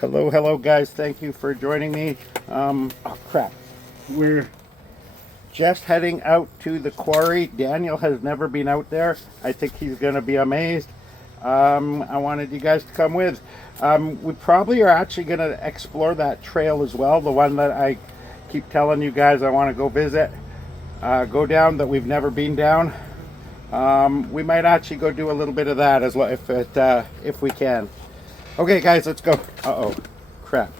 Hello guys, thank you for joining me. Oh crap, we're just heading out to the quarry. Daniel has never been out there. I think he's gonna be amazed. I wanted you guys to come with. We probably are actually gonna explore that trail as well, the one that I keep telling you guys I want to go visit, go down, that we've never been down. We might actually go do a little bit of that as well if we can. Okay guys, let's go. Uh-oh, crap.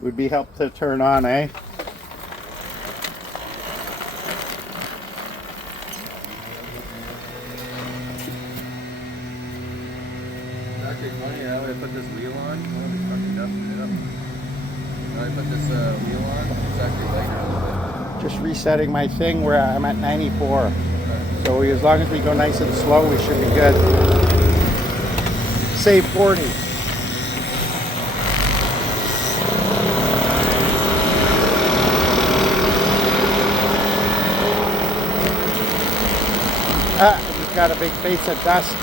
Would be help to turn on, eh? It's actually funny how I put this wheel on. Oh, it's fucking dusting it up. Now I put this wheel on, it's actually lighter a little bit. Just resetting my thing where I'm at 94. So as long as we go nice and slow, we should be good. Save 40. We've got a big face of dust. Yeah.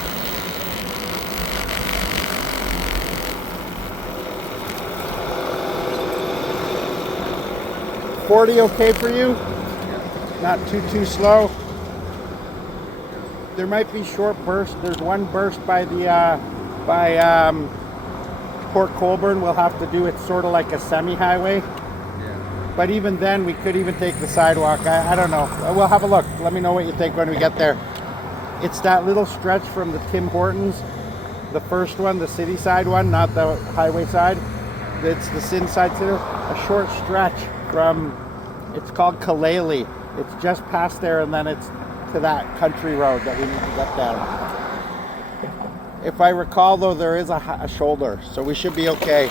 40 okay for you? Yeah. Not too slow. There might be short bursts. There's one burst by the Port Colborne. We'll have to do it sort of like a semi-highway. Yeah. But even then, we could even take the sidewalk. I don't know. We'll have a look. Let me know what you think when we get there. It's that little stretch from the Tim Hortons, the first one, the city side one, not the highway side. It's the Sin side too. A short stretch from, it's called Kalele. It's just past there, and then it's to that country road that we need to get down. If I recall though, there is a shoulder, so we should be okay.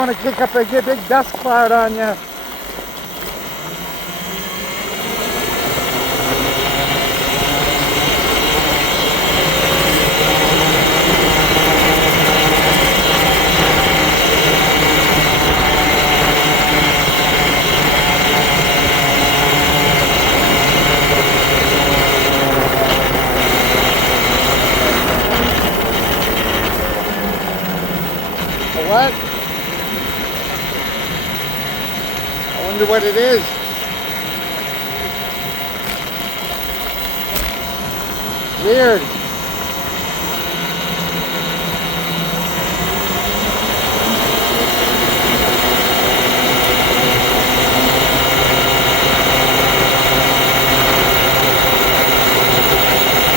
want to kick up a big dust cloud on you. What? I wonder what it is. Weird.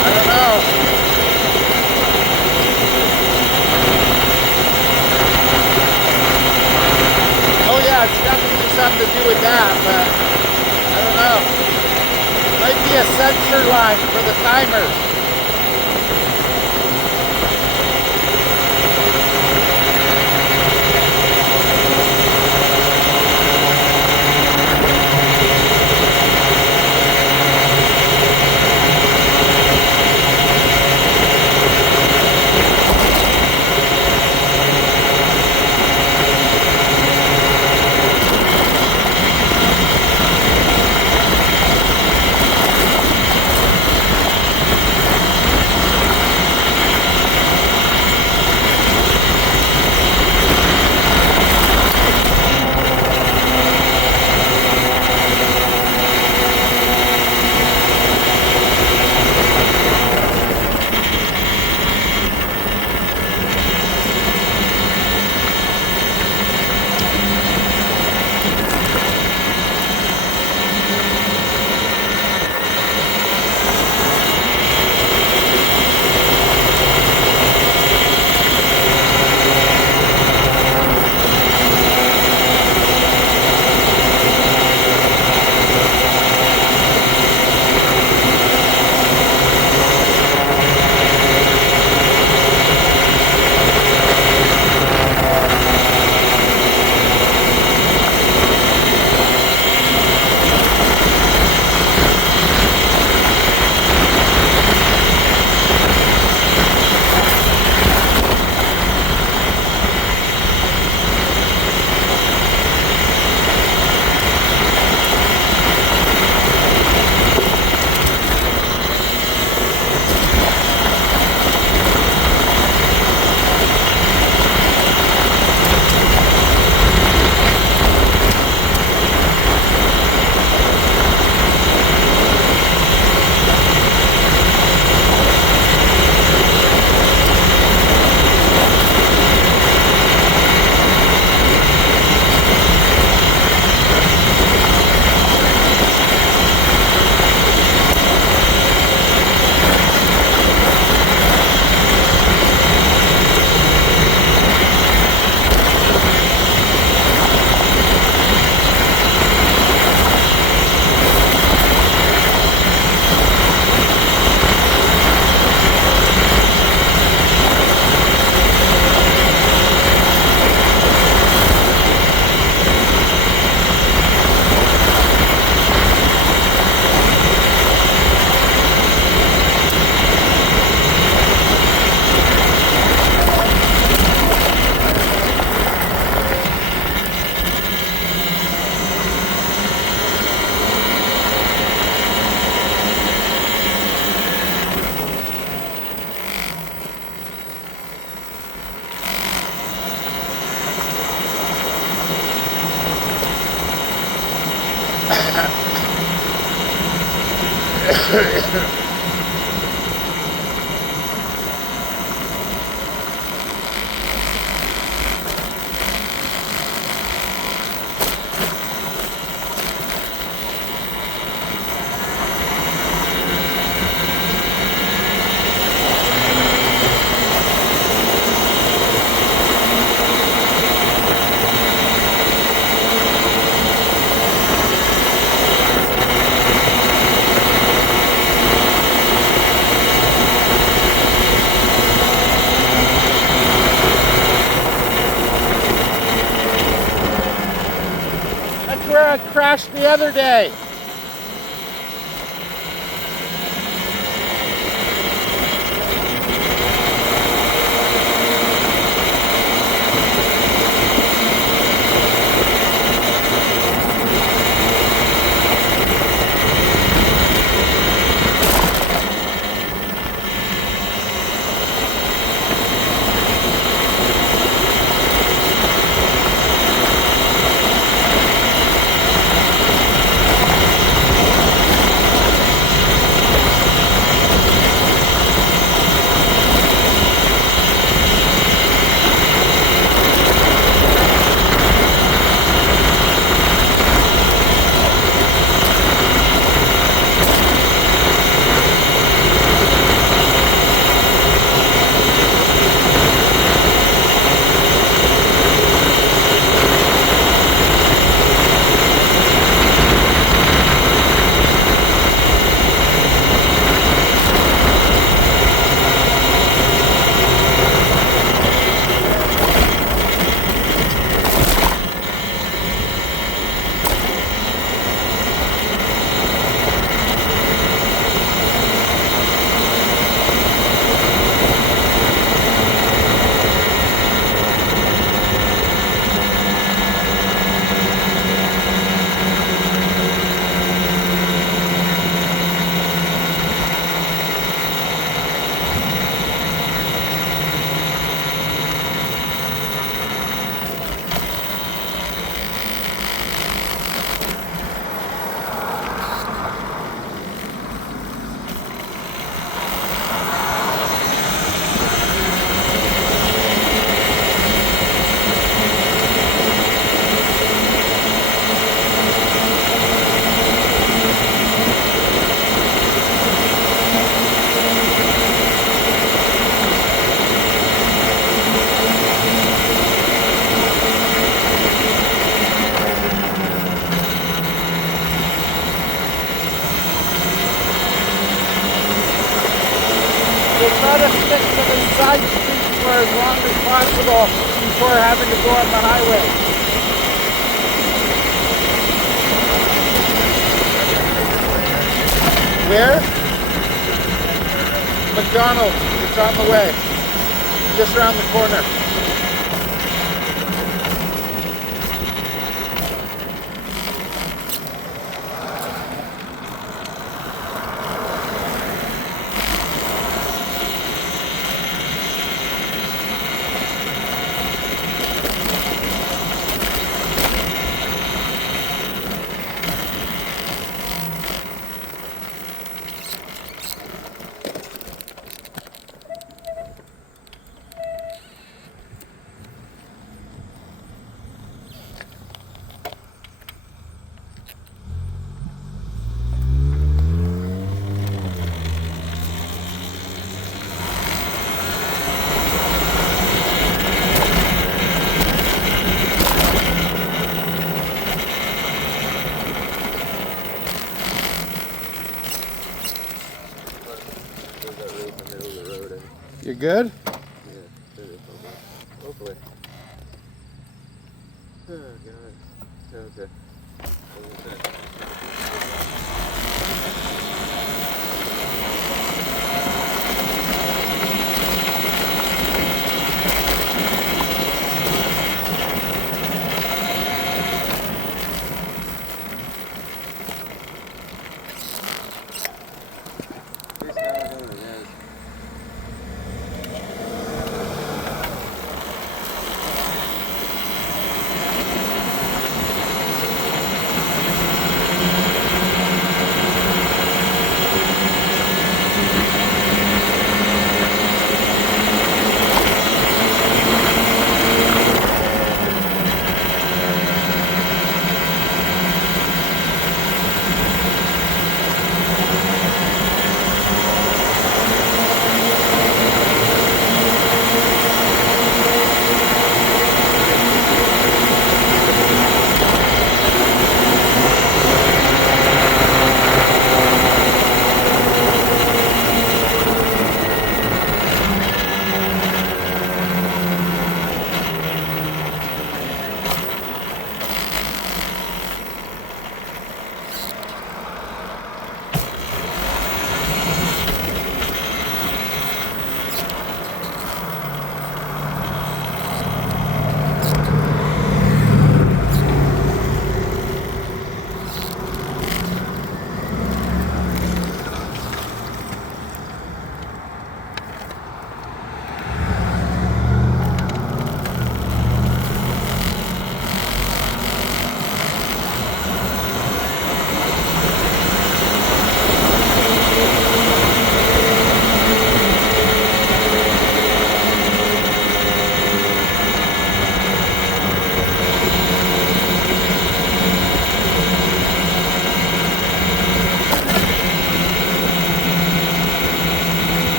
I don't know. Oh yeah, it's definitely something to do with that, but I don't know. Might be a sensor line for the timers. crashed the other day. We'll try to stick to the side streets for as long as possible before having to go on the highway. Where? McDonald's. It's on the way. Just around the corner. You good? Yeah, hopefully. Oh god. Okay.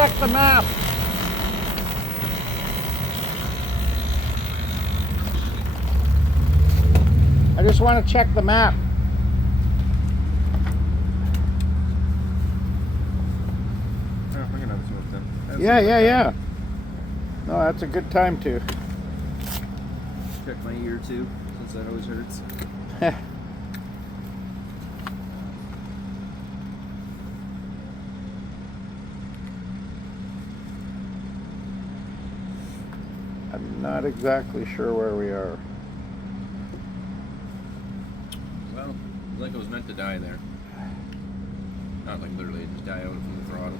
check the map. I just want to check the map. Oh, I can have a smoke then. Yeah. No, that's a good time to. Check my ear too, since that always hurts. I'm not exactly sure where we are. Well, it's like I was meant to die there. Not like literally, just die out from the throttle.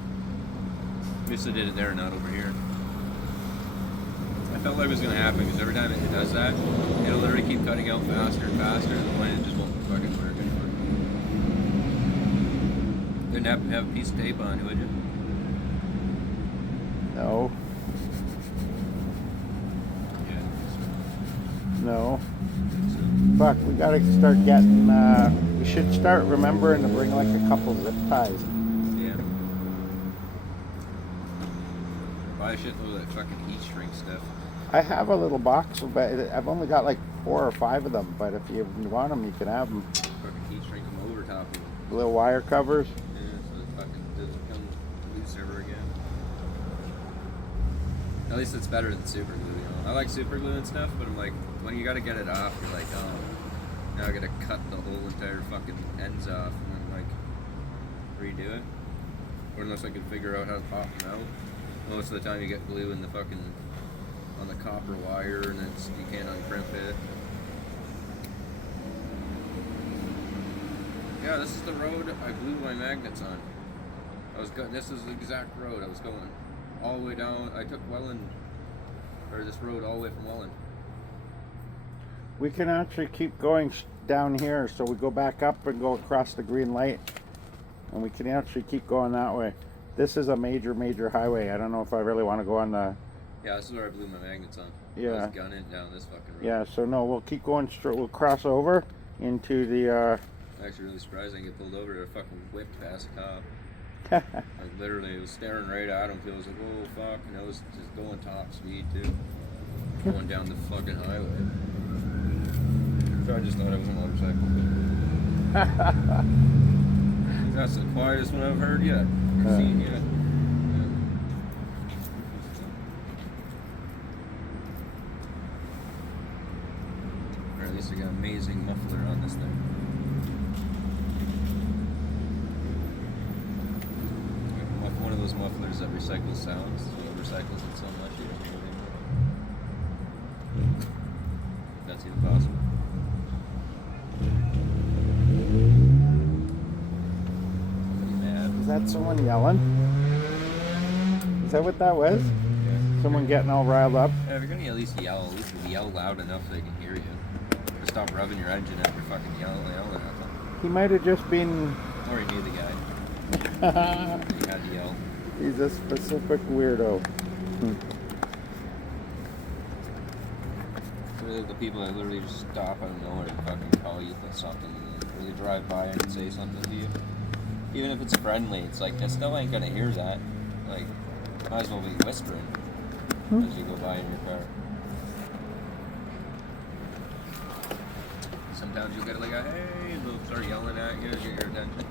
At least I did it there, not over here. I felt like it was going to happen because every time it does that, it'll literally keep cutting out faster and faster, and the point it just won't fucking work anymore. Didn't happen to have a piece of tape on, would you? No. Yeah. No. Fuck, we gotta start getting, we should start remembering to bring like a couple zip ties. Yeah. Buy a shitload of that fucking heat shrink stuff. I have a little box, but I've only got like 4 or 5 of them, but if you want them, you can have them. Fucking heat shrink them over top of them. Little wire covers. Yeah, so it fucking doesn't come loose ever again. At least it's better than super glue, you know. I like super glue and stuff, but I'm like, when you gotta get it off, you're like, oh, now I gotta cut the whole entire fucking ends off and then like redo it. Or unless I can figure out how to pop them out. Most of the time you get glue in the fucking on the copper wire and it's, you can't uncrimp it. Yeah, this is the road I blew my magnets on. This is the exact road I was going. All the way down, I took Welland, or this road all the way from Welland. We can actually keep going down here, so we go back up and go across the green light, and we can actually keep going that way. This is a major highway. I don't know if I really want to go on the... Yeah, this is where I blew my magnets on. Yeah. I was gunning down this fucking road. Yeah, so no, we'll keep going straight. We'll cross over into the... Actually really surprised I didn't get pulled over. I fucking whipped past a cop. Like literally, it was staring right at him. It was like, oh fuck, and I was just going top speed too, going down the fucking highway. So I just thought it was a motorcycle. That's the quietest one I've heard yet, or seen yet. Yeah. Or at least I got an amazing muffler on this thing. One of those mufflers that recycles sounds, so it recycles it so much you don't hear it anymore. That's even possible. Is that someone yelling? Is that what that was? Yeah. Someone getting all riled up? Yeah, if you're gonna at least yell loud enough so they can hear you. Or stop rubbing your engine after fucking yelling at them. He might have just been... Or he knew the guy. He had to yell. He's a specific weirdo. They're the people that literally just stop out of nowhere and fucking call you for something and really drive by and say something to you. Even if it's friendly, it's like, I still ain't gonna hear that. Like, might as well be whispering as you go by in your car. Sometimes you'll get like a, hey, and they'll start yelling at you to get your attention.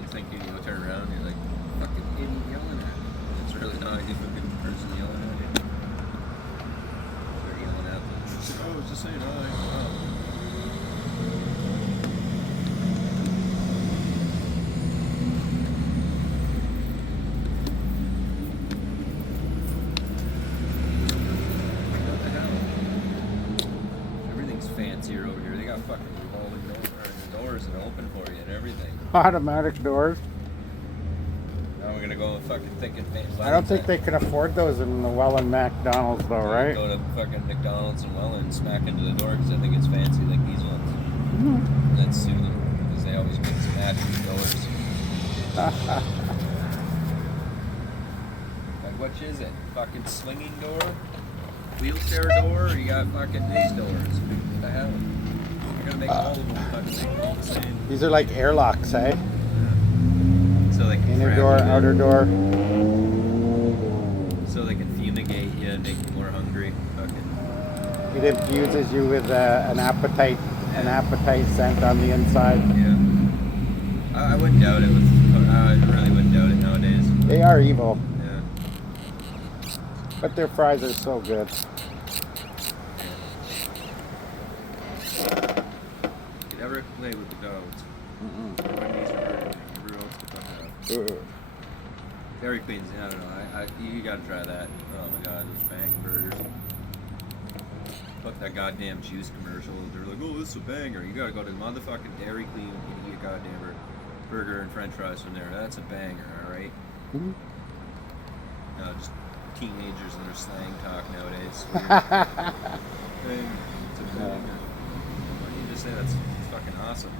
You think you go turn around and you're like, fucking idiot yelling at you. And it's really not a fucking person yelling at you. They're yelling at them. Oh, I was just saying, oh. What the hell? Everything's fancier over here. They got fucking revolving doors that open for you and everything. Automatic doors. Now we're gonna go fucking thick and fancy. I don't think they can afford those in the Welland McDonald's though, right? Go to fucking McDonald's and Welland and smack into the door because I think it's fancy like these ones. And then sue them because they always get mad at these doors. Like, which is it? Fucking swinging door? Wheelchair door? Or you got fucking these doors? What the hell? You're gonna make all of them fucking make them all the same. These are like airlocks, eh? It's So they can Inner trap door, you in. outer door. So they can fumigate you and make you more hungry. Fucking. It infuses you with an appetite scent on the inside. Yeah. I wouldn't doubt it. I really wouldn't doubt it nowadays. They are evil, Yeah. but their fries are so good. You never play with the dogs. Everybody needs to hurt everyone else to fuck up. Dairy Queens, I don't know. You gotta try that. Oh my god, those banging burgers. Fuck that goddamn juice commercial. They're like, oh, this is a banger. You gotta go to the motherfucking Dairy Queen and eat a goddamn burger and french fries from there. That's a banger, alright? Mm-hmm. No, just teenagers and their slang talk nowadays. It's a banger. Why do you just say that's fucking awesome?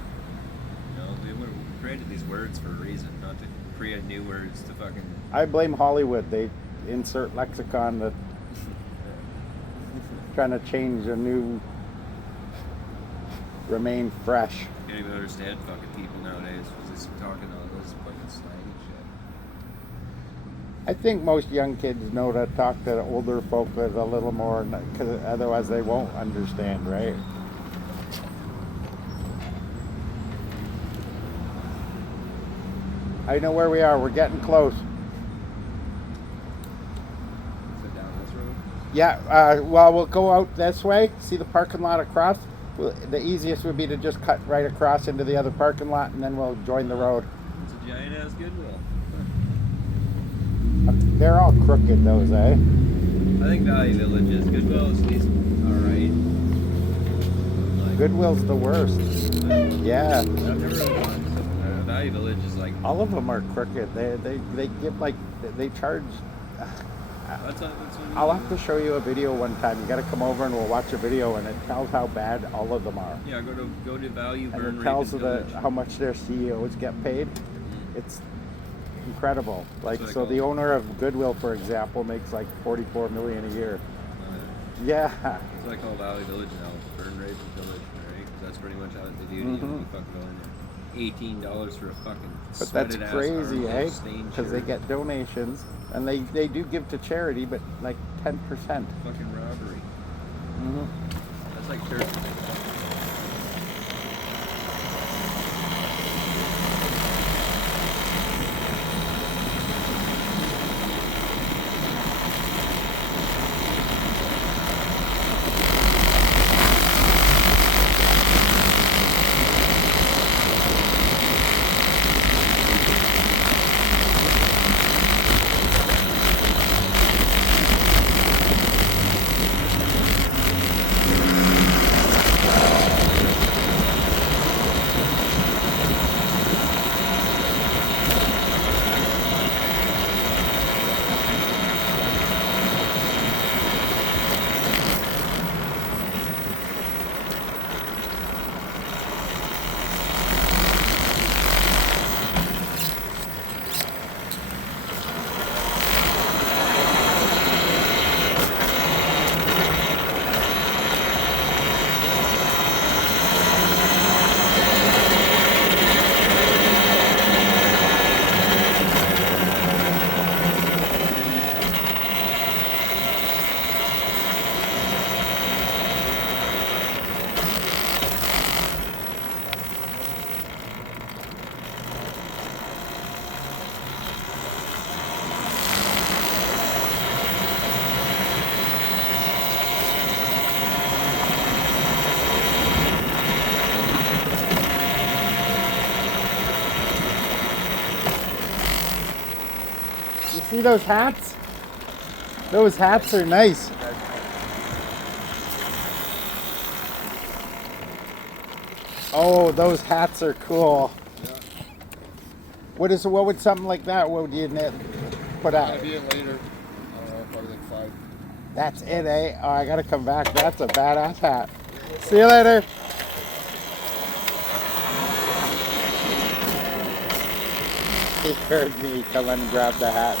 You know, we created these words for a reason, not to create new words to fucking... I blame Hollywood. They insert lexicon that trying to change a new, remain fresh. Can't even understand fucking people nowadays because they're talking all this fucking slang shit. I think most young kids know to talk to older folk with a little more, because otherwise they won't understand, right? I know where we are. We're getting close. Is it down this road? Yeah, well, we'll go out this way, see the parking lot across. The easiest would be to just cut right across into the other parking lot, and then we'll join the road. It's a giant ass Goodwill. They're all crooked, those, eh? I think Valley Village is. Goodwill is at least alright. Like, Goodwill's the worst. Yeah, I've never really gone to something. Valley Village is like... all of them are crooked. They give like, they charge. That's I'll have to show you a video one time. You got to come over and we'll watch a video, and it tells how bad all of them are. Yeah, go to Value Burn And it tells Village. how much their CEOs get paid. It's incredible. Like, So they so call the it- owner of Goodwill, for example, makes like 44 million a year. Yeah. It's like called Valley Village now. Burn Raven Village, right? 'Cause that's pretty much how they do it. You fucking go in there. $18 for a fucking But that's sweated-ass crazy, armpit eh? stained Because they shirt. get donations, and they do give to charity, but like 10%. Fucking robbery. That's like church. You see those hats? Those hats are nice. Oh, those hats are cool. Yeah. What would something like that? What would you put out? I'll be in later. I don't know, probably like 5. That's it, eh? Oh, I gotta come back. That's a badass hat. See you later. He heard me come and grab the hat.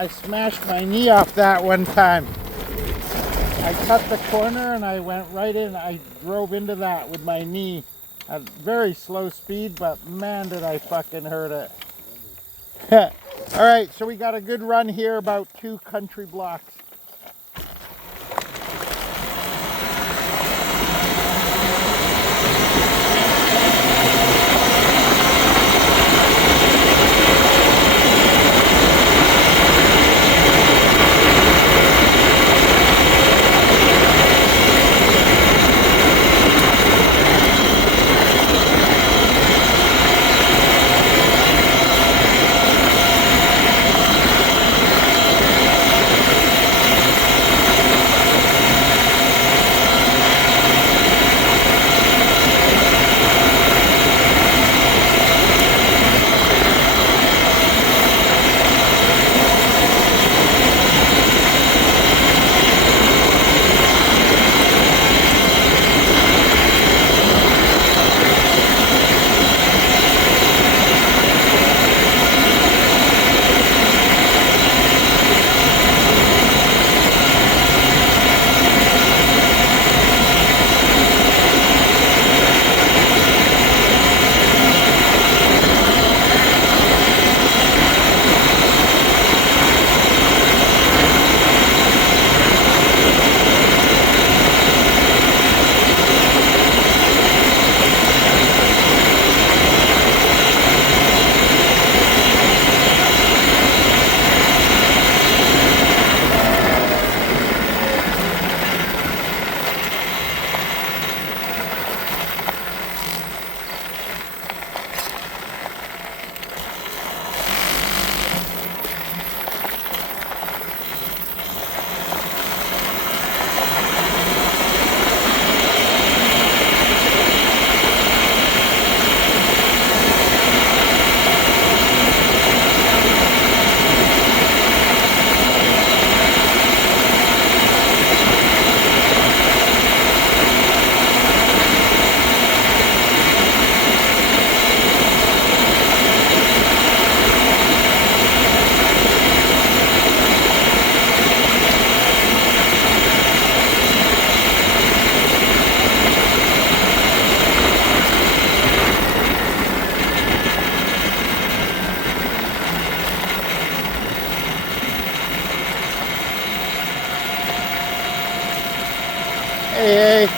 I smashed my knee off that one time. I cut the corner and I went right in. I drove into that with my knee at very slow speed, but man, did I fucking hurt it. All right, so we got a good run here, about 2 country blocks. Hey, hey.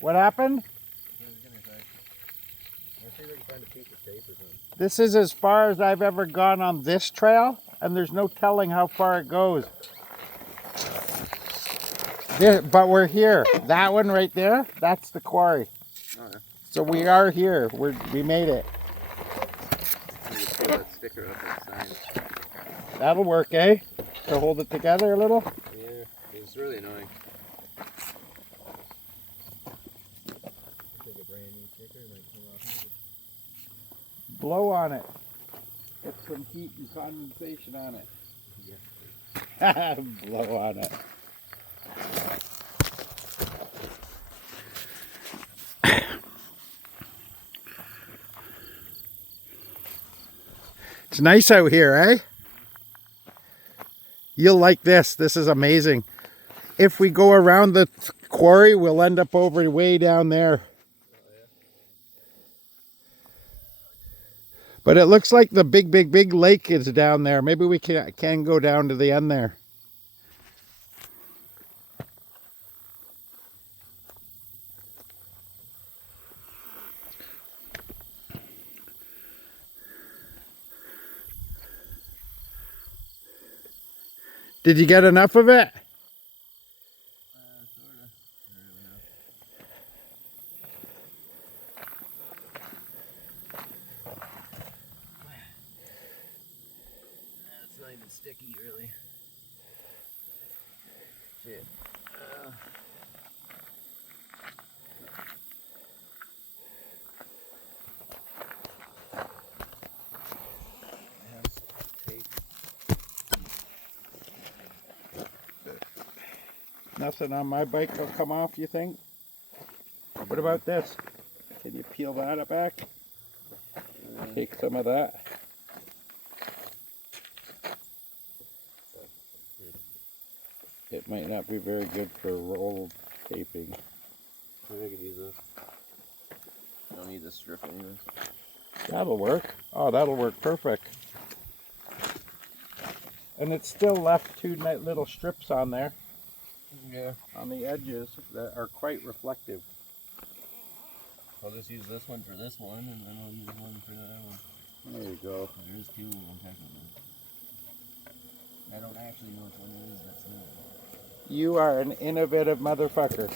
What happened? This is as far as I've ever gone on this trail, and there's no telling how far it goes. But we're here. That one right there, that's the quarry. Oh, yeah. So we are here. We made it. Just pull that sticker up at the sign. That'll work, eh? To hold it together a little? Yeah, it's really annoying. Blow on it. Get some heat and condensation on it. Blow on it. It's nice out here, eh? You'll like this. This is amazing. If we go around the quarry, we'll end up over way down there. But it looks like the big lake is down there. Maybe we can go down to the end there. Did you get enough of it? Sort of. I don't know. It's not even sticky, really. Shit. Nothing on my bike will come off, you think? What about this? Can you peel that back? Take some of that. It might not be very good for roll taping. Maybe I could use this. I don't need this strip anyways. That'll work. Oh, that'll work perfect. And it's still left two little strips on there. Yeah. On the edges that are quite reflective. I'll just use this one for this one, and then I'll use one for that one. There you go. There is two of them, technically. I don't actually know which one it is that's new. You are an innovative motherfucker.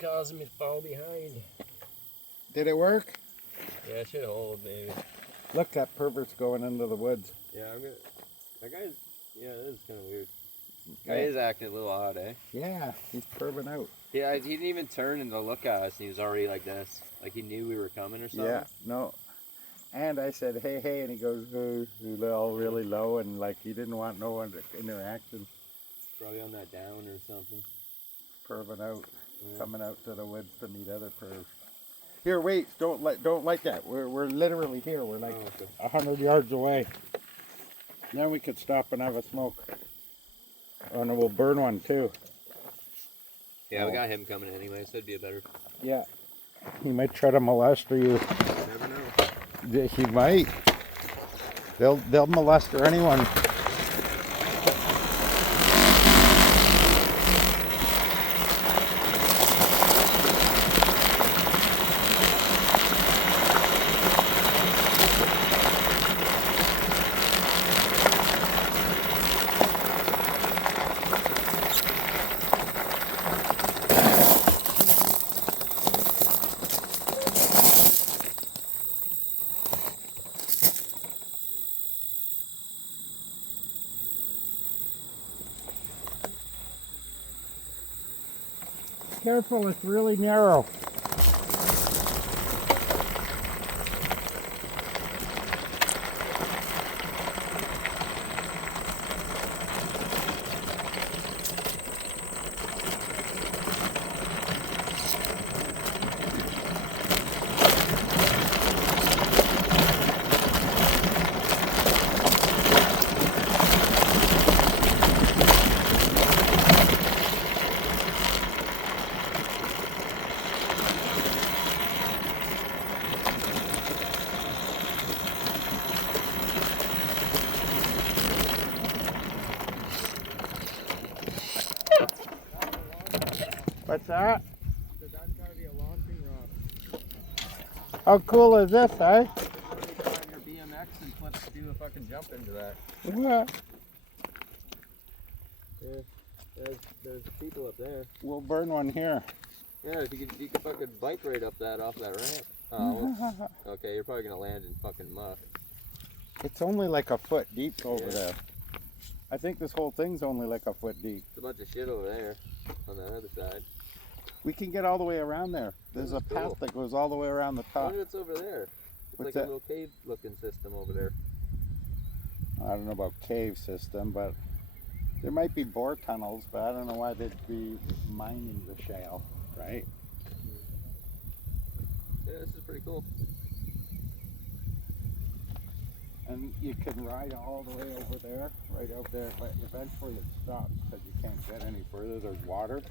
Causing me to fall behind. Did it work? Yeah, it should hold, maybe. Look, that pervert's going into the woods. Yeah, I'm gonna. That guy's. Yeah, that is kind of weird. Guy is acting a little odd, eh? Yeah, he's perving out. Yeah, he didn't even turn and look at us, and he was already like this. Like he knew we were coming or something. Yeah, no. And I said, hey, hey, and he goes, all really low, and like he didn't want no interaction. Probably on that down or something. Perving out. Yeah. Coming out to the woods to meet other pervs. Here, wait! Don't like that. We're literally here. We're like 100 yards away. Then we could stop and have a smoke. Oh, and we'll burn one too. Yeah, we got him coming anyway, so it'd be a better. Yeah, he might try to molest you. Never know. He might. They'll molest or anyone. Careful, it's really narrow. What's that? That's gotta be a launching rod. How cool is this, eh? You put on your BMX and do a fucking jump into that. What? Yeah, there's people up there. We'll burn one here. Yeah, if you could fucking bike right up that off that ramp. Oh, okay, you're probably gonna land in fucking muck. It's only like a foot deep over Yeah. there. I think this whole thing's only like a foot deep. There's a bunch of shit over there on that other side. We can get all the way around there. There's a Cool. path that goes all the way around the top. Look what's over there. It's What's like that? a little cave-looking system over there. I don't know about cave system, but There might be bore tunnels, but I don't know why they'd be mining the shale, right? Yeah, this is pretty cool. And you can ride all the way over there, right out there, but eventually it stops because you can't get any further. There's water.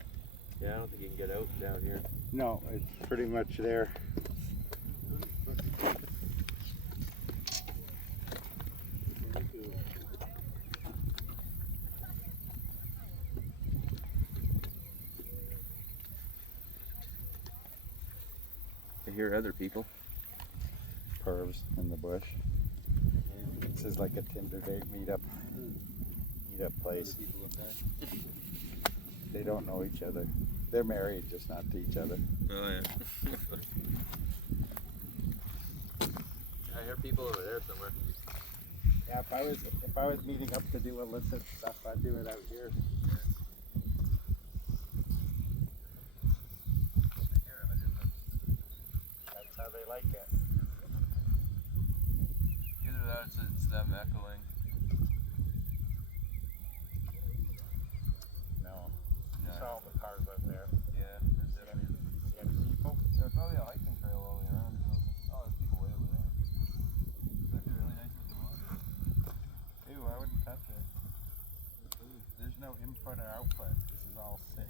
Yeah, I don't think you can get out down here. No, it's pretty much there. I hear other people. Pervs in the bush. This is like a Tinder date meetup place. People up there. They don't know each other. They're married, just not to each other. Oh yeah. I hear people over there somewhere. Yeah, if I was meeting up to do illicit stuff, I'd do it out here. That's how they like it. Either that or it's them echoing. No. No. Saw all the cars out there. Yeah, there's definitely. See any people? There's probably a hiking trail all the way around. Oh, there's people way over there. It's actually really nice looking water. Ew, I wouldn't touch it. There's no input or output. This is all sitting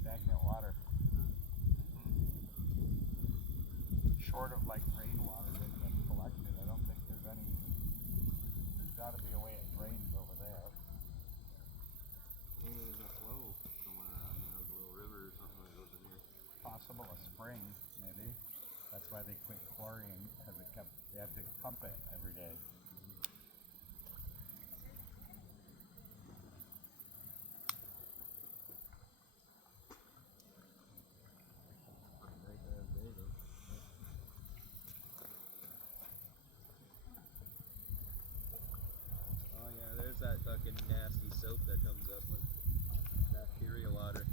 stagnant water. Short of like rainwater that's been collected, I don't think there's any. There's got to be a way it drains over there. Maybe there's a flow somewhere around there, like a little river or something that goes in here. Possible a spring, maybe. That's why they quit quarrying, because they had to pump it every day. Oh yeah, there's that fucking nasty soap that comes up with bacteria water.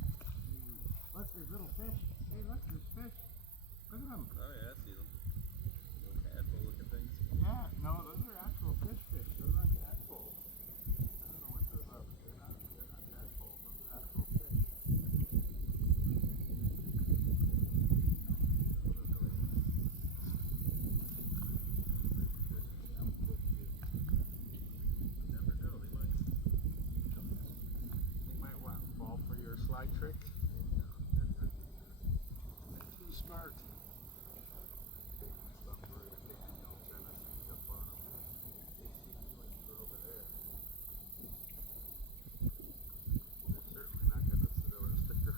Look, there's little fish. Hey, look, there's fish. Look at them. Oh yeah, I see them. Little tadpole looking things. Yeah, no, those are actual fish. Those aren't tadpoles. I don't know what those are, but they're not tadpoles. Those are actual fish. Never know, they might what, fall for your slide trick? They're too smart.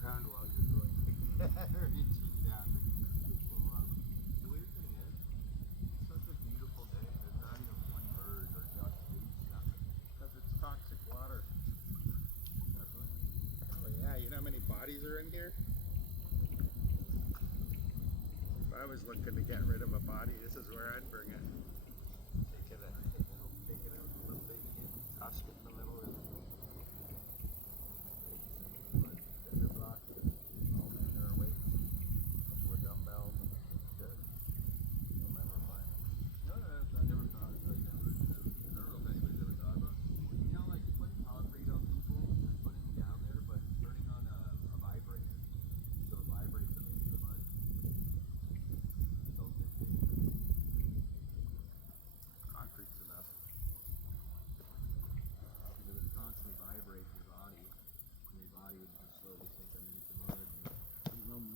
Around while you're going reaching down to pull up. The weird thing is, it's such a beautiful day, there's not even one bird or just nothing. Because it's toxic water. Definitely. Oh yeah, you know how many bodies are in here? If I was looking to get rid of a body, this is where I'd bring it. Take it out a little bit, toss it in the middle.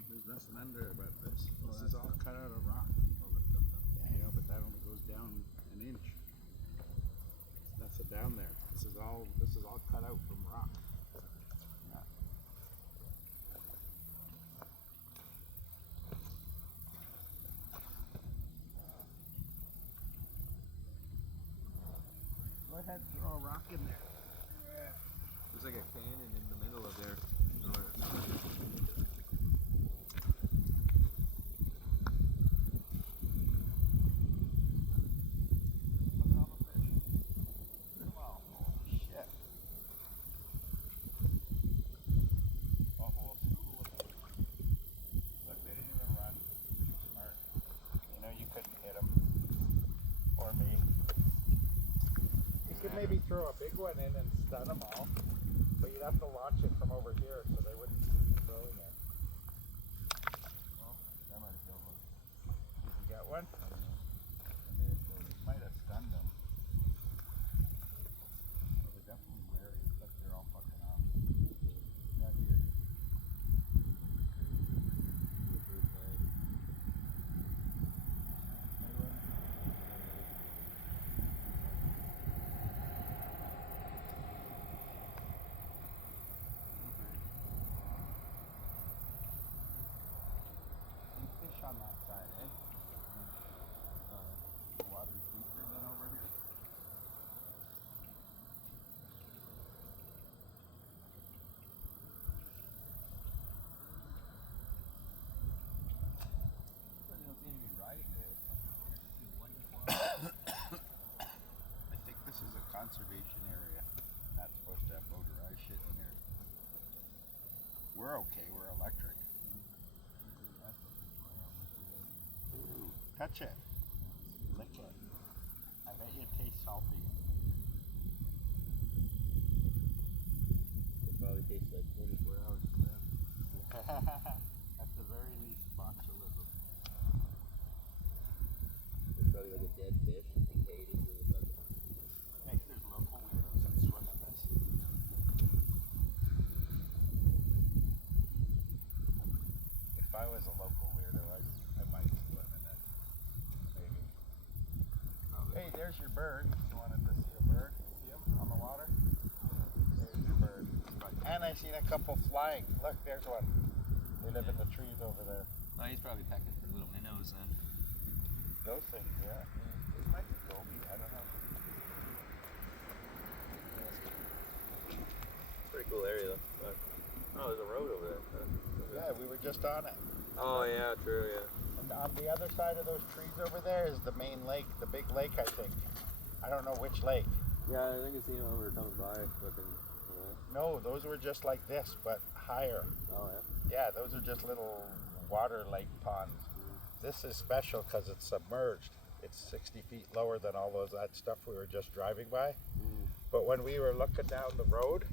There's nothing under it but this. This is all cut out of rock. Yeah, I know, but that only goes down an inch. That's it down there. This is all cut out from rock. Yeah. Go ahead, throw a rock in there. There's like a cannon in the middle of there. Maybe throw a big one in and stun them all. have to launch it from over here so they wouldn't see you throwing it. Well, that might have killed one. Did you get one? I don't know. I may have killed it. Might have stunned them. Well, they're definitely wary, but they're all fucking off. Not here. Fish on that side, eh? The water's deeper than over here. They don't seem to be riding it. I think this is a conservation area. Not supposed to have motorized shit in here. We're okay, we're electric. Ooh, touch it. Lick it. I bet you it tastes salty. It probably tastes like 24 hours from now. At the very least, botulism. It's probably like a dead fish decayed into the fucking. Maybe there's local weirdos that swim in this. If I was a local weirdo, I might swim in it. Maybe. Hey, there's your bird. You wanted to see a bird? See him on the water? There's your bird. And I seen a couple flying. Look, there's one. They live in the trees over there. Oh, he's probably pecking for little minnows then. Those things, yeah. It might be goby, I don't know. Pretty cool area though. But, oh, there's a road over there. Yeah, we were just on it. Oh yeah, true, yeah. And on the other side of those trees over there is the main lake, the big lake, I think. I don't know which lake. Yeah, I think I seen him when we were coming by. Looking. No, those were just like this, but higher. Oh yeah. Yeah, those are just little water lake ponds. This is special because it's submerged. It's 60 feet lower than all that stuff we were just driving by. But when we were looking down the road,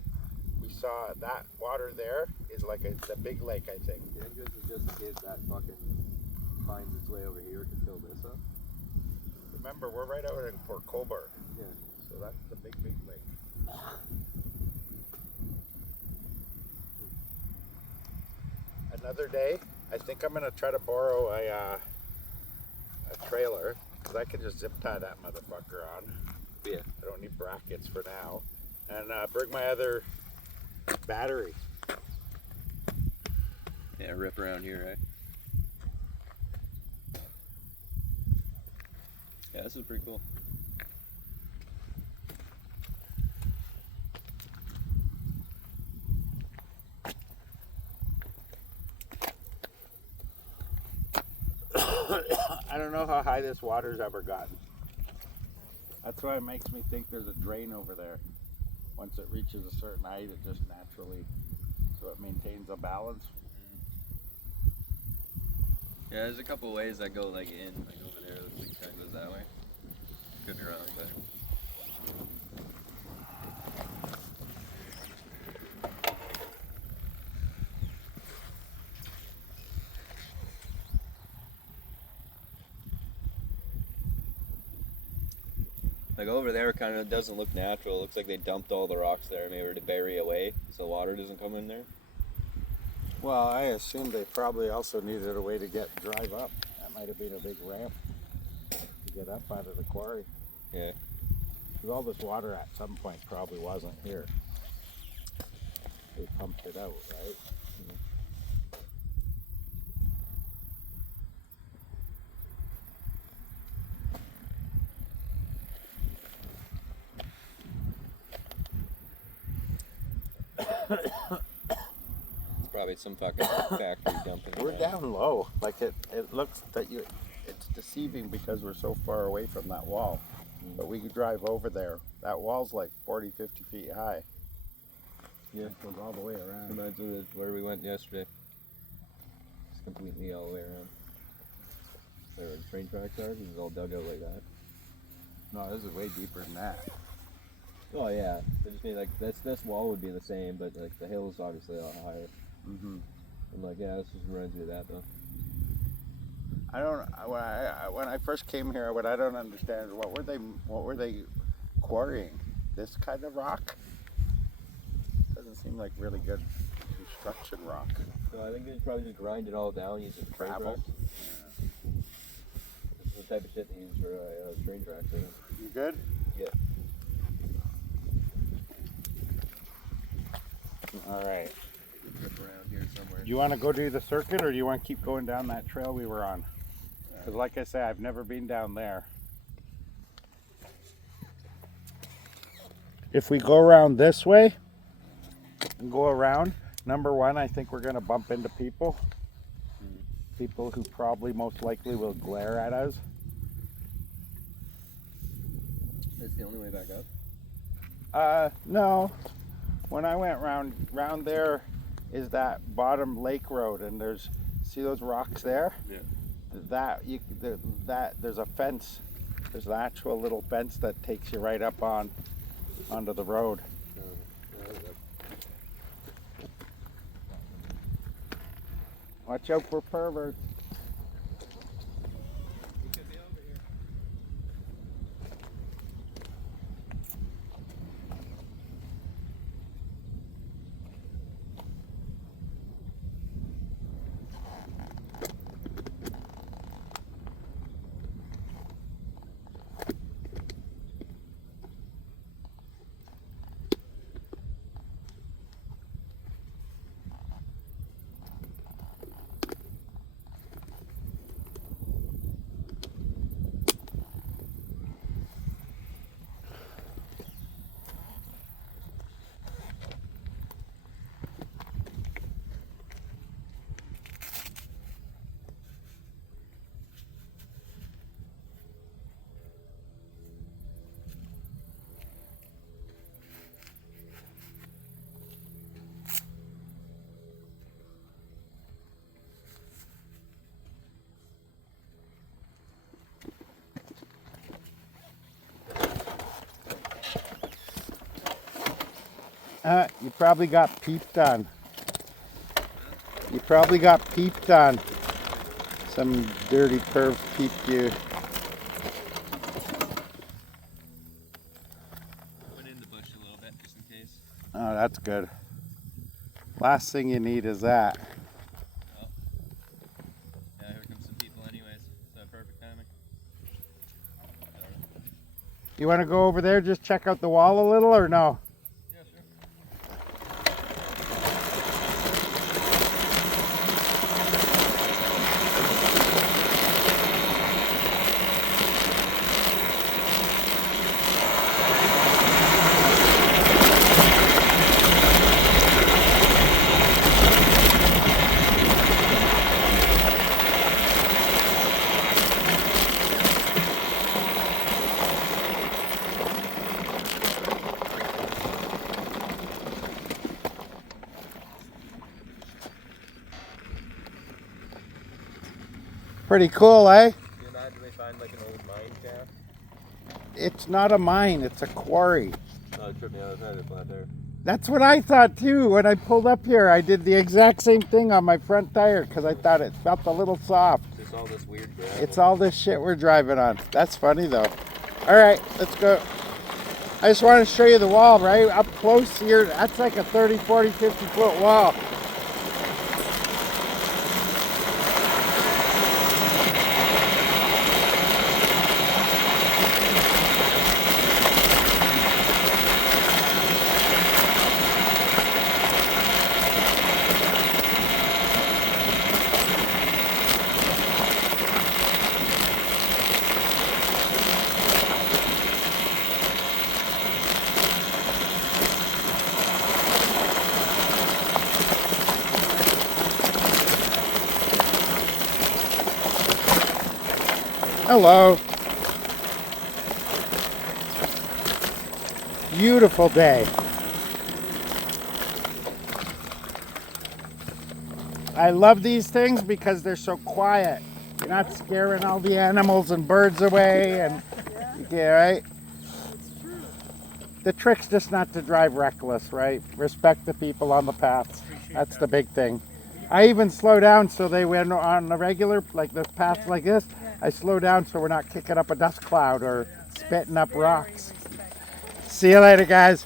we saw that water there is like the big lake, I think. The entrance is just in case that fucking finds its way over here to fill this up. Remember, we're right out in Port Colborne. Yeah. So that's the big lake. Another day, I think I'm going to try to borrow a trailer because I can just zip tie that motherfucker on. Yeah. I don't need brackets for now. And bring my other battery. Yeah, rip around here, right? Yeah, this is pretty cool. I don't know how high this water's ever gotten. That's why it makes me think there's a drain over there. Once it reaches a certain height, it just naturally, so it maintains a balance. Yeah, there's a couple ways that go like in, like over there. Looks like it kind of goes that way. Could be wrong, but. Like over there kind of doesn't look natural. It looks like they dumped all the rocks there maybe to bury away so water doesn't come in there. Well, I assume they probably also needed a way to drive up. That might have been a big ramp to get up out of the quarry. Yeah. Because all this water at some point probably wasn't here. They pumped it out, right? It's probably some fucking factory dumping. We're down low. Like it looks that it's deceiving because we're so far away from that wall. But we could drive over there. That wall's like 40, 50 feet high. Yeah. It goes all the way around. Reminds me of where we went yesterday. It's completely all the way around. Where the train tracks are, it's all dug out like that. No, this is way deeper than that. Oh yeah, I just mean like this wall would be the same, but like the hill's obviously a lot higher. Mm-hmm. I'm like, yeah, let's just run through that though. I don't. When I first came here, what I don't understand is what were they quarrying? This kind of rock doesn't seem like really good construction rock. So I think they'd probably just grind it all down using train Gravel. tracks. This is the type of shit they use for train tracks. I think. You good? Yeah. All right. Trip around here somewhere. Do you want to go do the circuit, or do you want to keep going down that trail we were on? Because like I say, I've never been down there. If we go around this way and go around, number one, I think we're going to bump into people. People who probably most likely will glare at us. That's the only way back up. No. When I went round there is that bottom lake road, and see those rocks there? Yeah. There's a fence. There's an actual little fence that takes you right up onto the road. Watch out for perverts. You probably got peeped on. You probably got peeped on. Some dirty perv peeped you. Went in the bush a little bit just in case. Oh, that's good. Last thing you need is that. Oh. Yeah, here comes some people anyways. Is that perfect timing? You want to go over there, just check out the wall a little, or no? Yeah, sure. Pretty cool, eh? Can you imagine they find like an old mine shaft? It's not a mine, it's a quarry. Oh, it tripped me out. I tried to flat there. That's what I thought too. When I pulled up here, I did the exact same thing on my front tire because I thought it felt a little soft. Just all this weird gravel. It's all this shit we're driving on. That's funny though. All right, let's go. I just want to show you the wall, right? Up close here, that's like a 30, 40, 50 foot wall. Hello. Beautiful day. I love these things because they're so quiet. You're not scaring all the animals and birds away, and yeah, right? It's true. The trick's just not to drive reckless, right? Respect the people on the paths. That's the big thing. I even slow down so they went on a regular, like this path like this. I slow down so we're not kicking up a dust cloud or spitting up rocks. See you later, guys.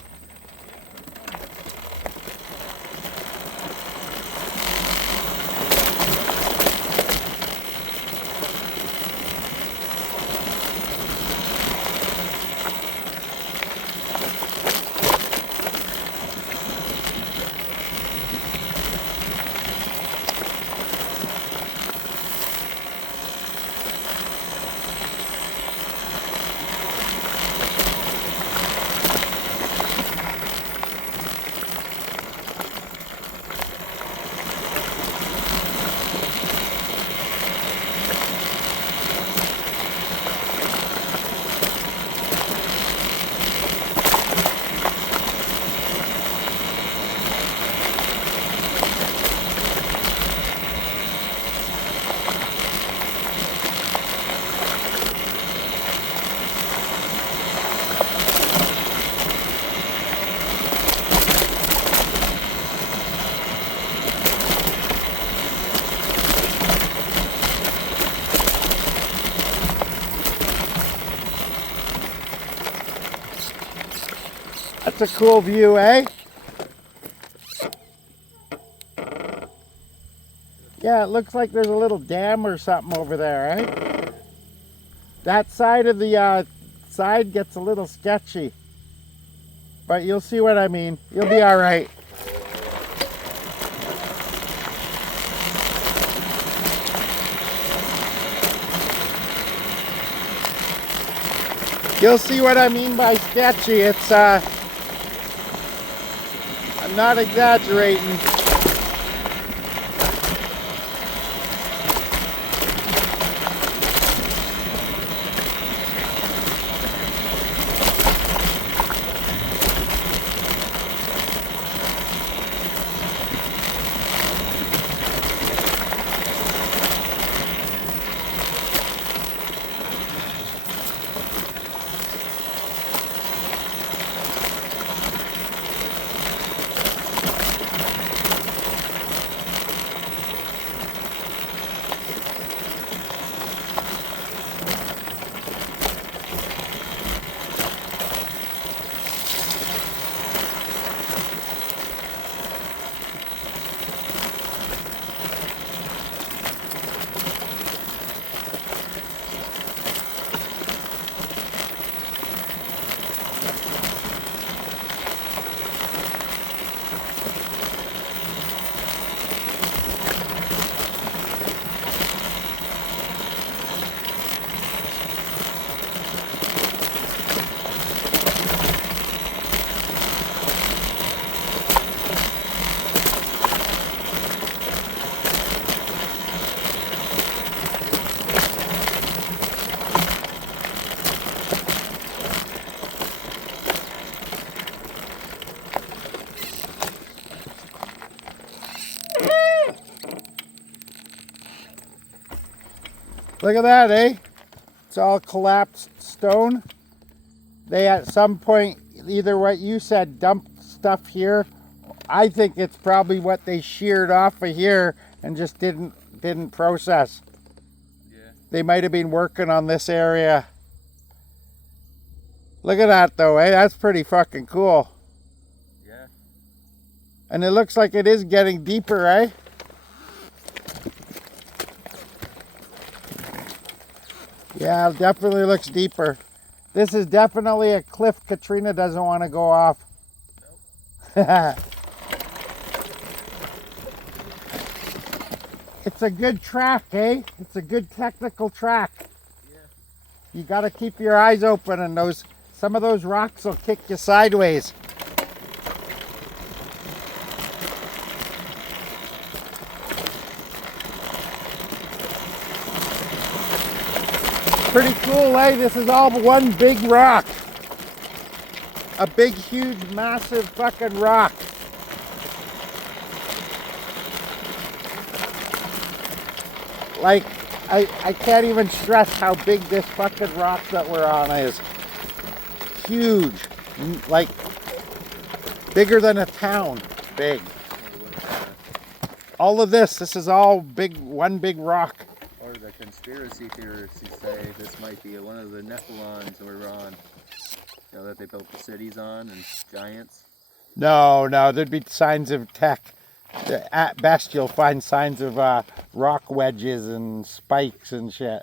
That's a cool view, eh? Yeah, it looks like there's a little dam or something over there, eh? That side of the side gets a little sketchy. But you'll see what I mean. You'll be all right. You'll see what I mean by sketchy. It's, I'm not exaggerating. Look at that, eh? It's all collapsed stone. They at some point, either what you said, dumped stuff here. I think it's probably what they sheared off of here and just didn't process. Yeah. They might have been working on this area. Look at that though, eh? That's pretty fucking cool. Yeah. And it looks like it is getting deeper, eh? Yeah, it definitely looks deeper. This is definitely a cliff Katrina doesn't want to go off. Nope. It's a good track, eh? It's a good technical track. Yeah. You got to keep your eyes open, and some of those rocks will kick you sideways. Pretty cool, eh? This is all one big rock. A big, huge, massive fucking rock. Like, I can't even stress how big this fucking rock that we're on is. Huge. Like bigger than a town. Big. All of this is all big, one big rock. Or the conspiracy theorists say this might be one of the Nephilim we're on. You know, that they built the cities on and giants. No, there'd be signs of tech. At best, you'll find signs of rock wedges and spikes and shit.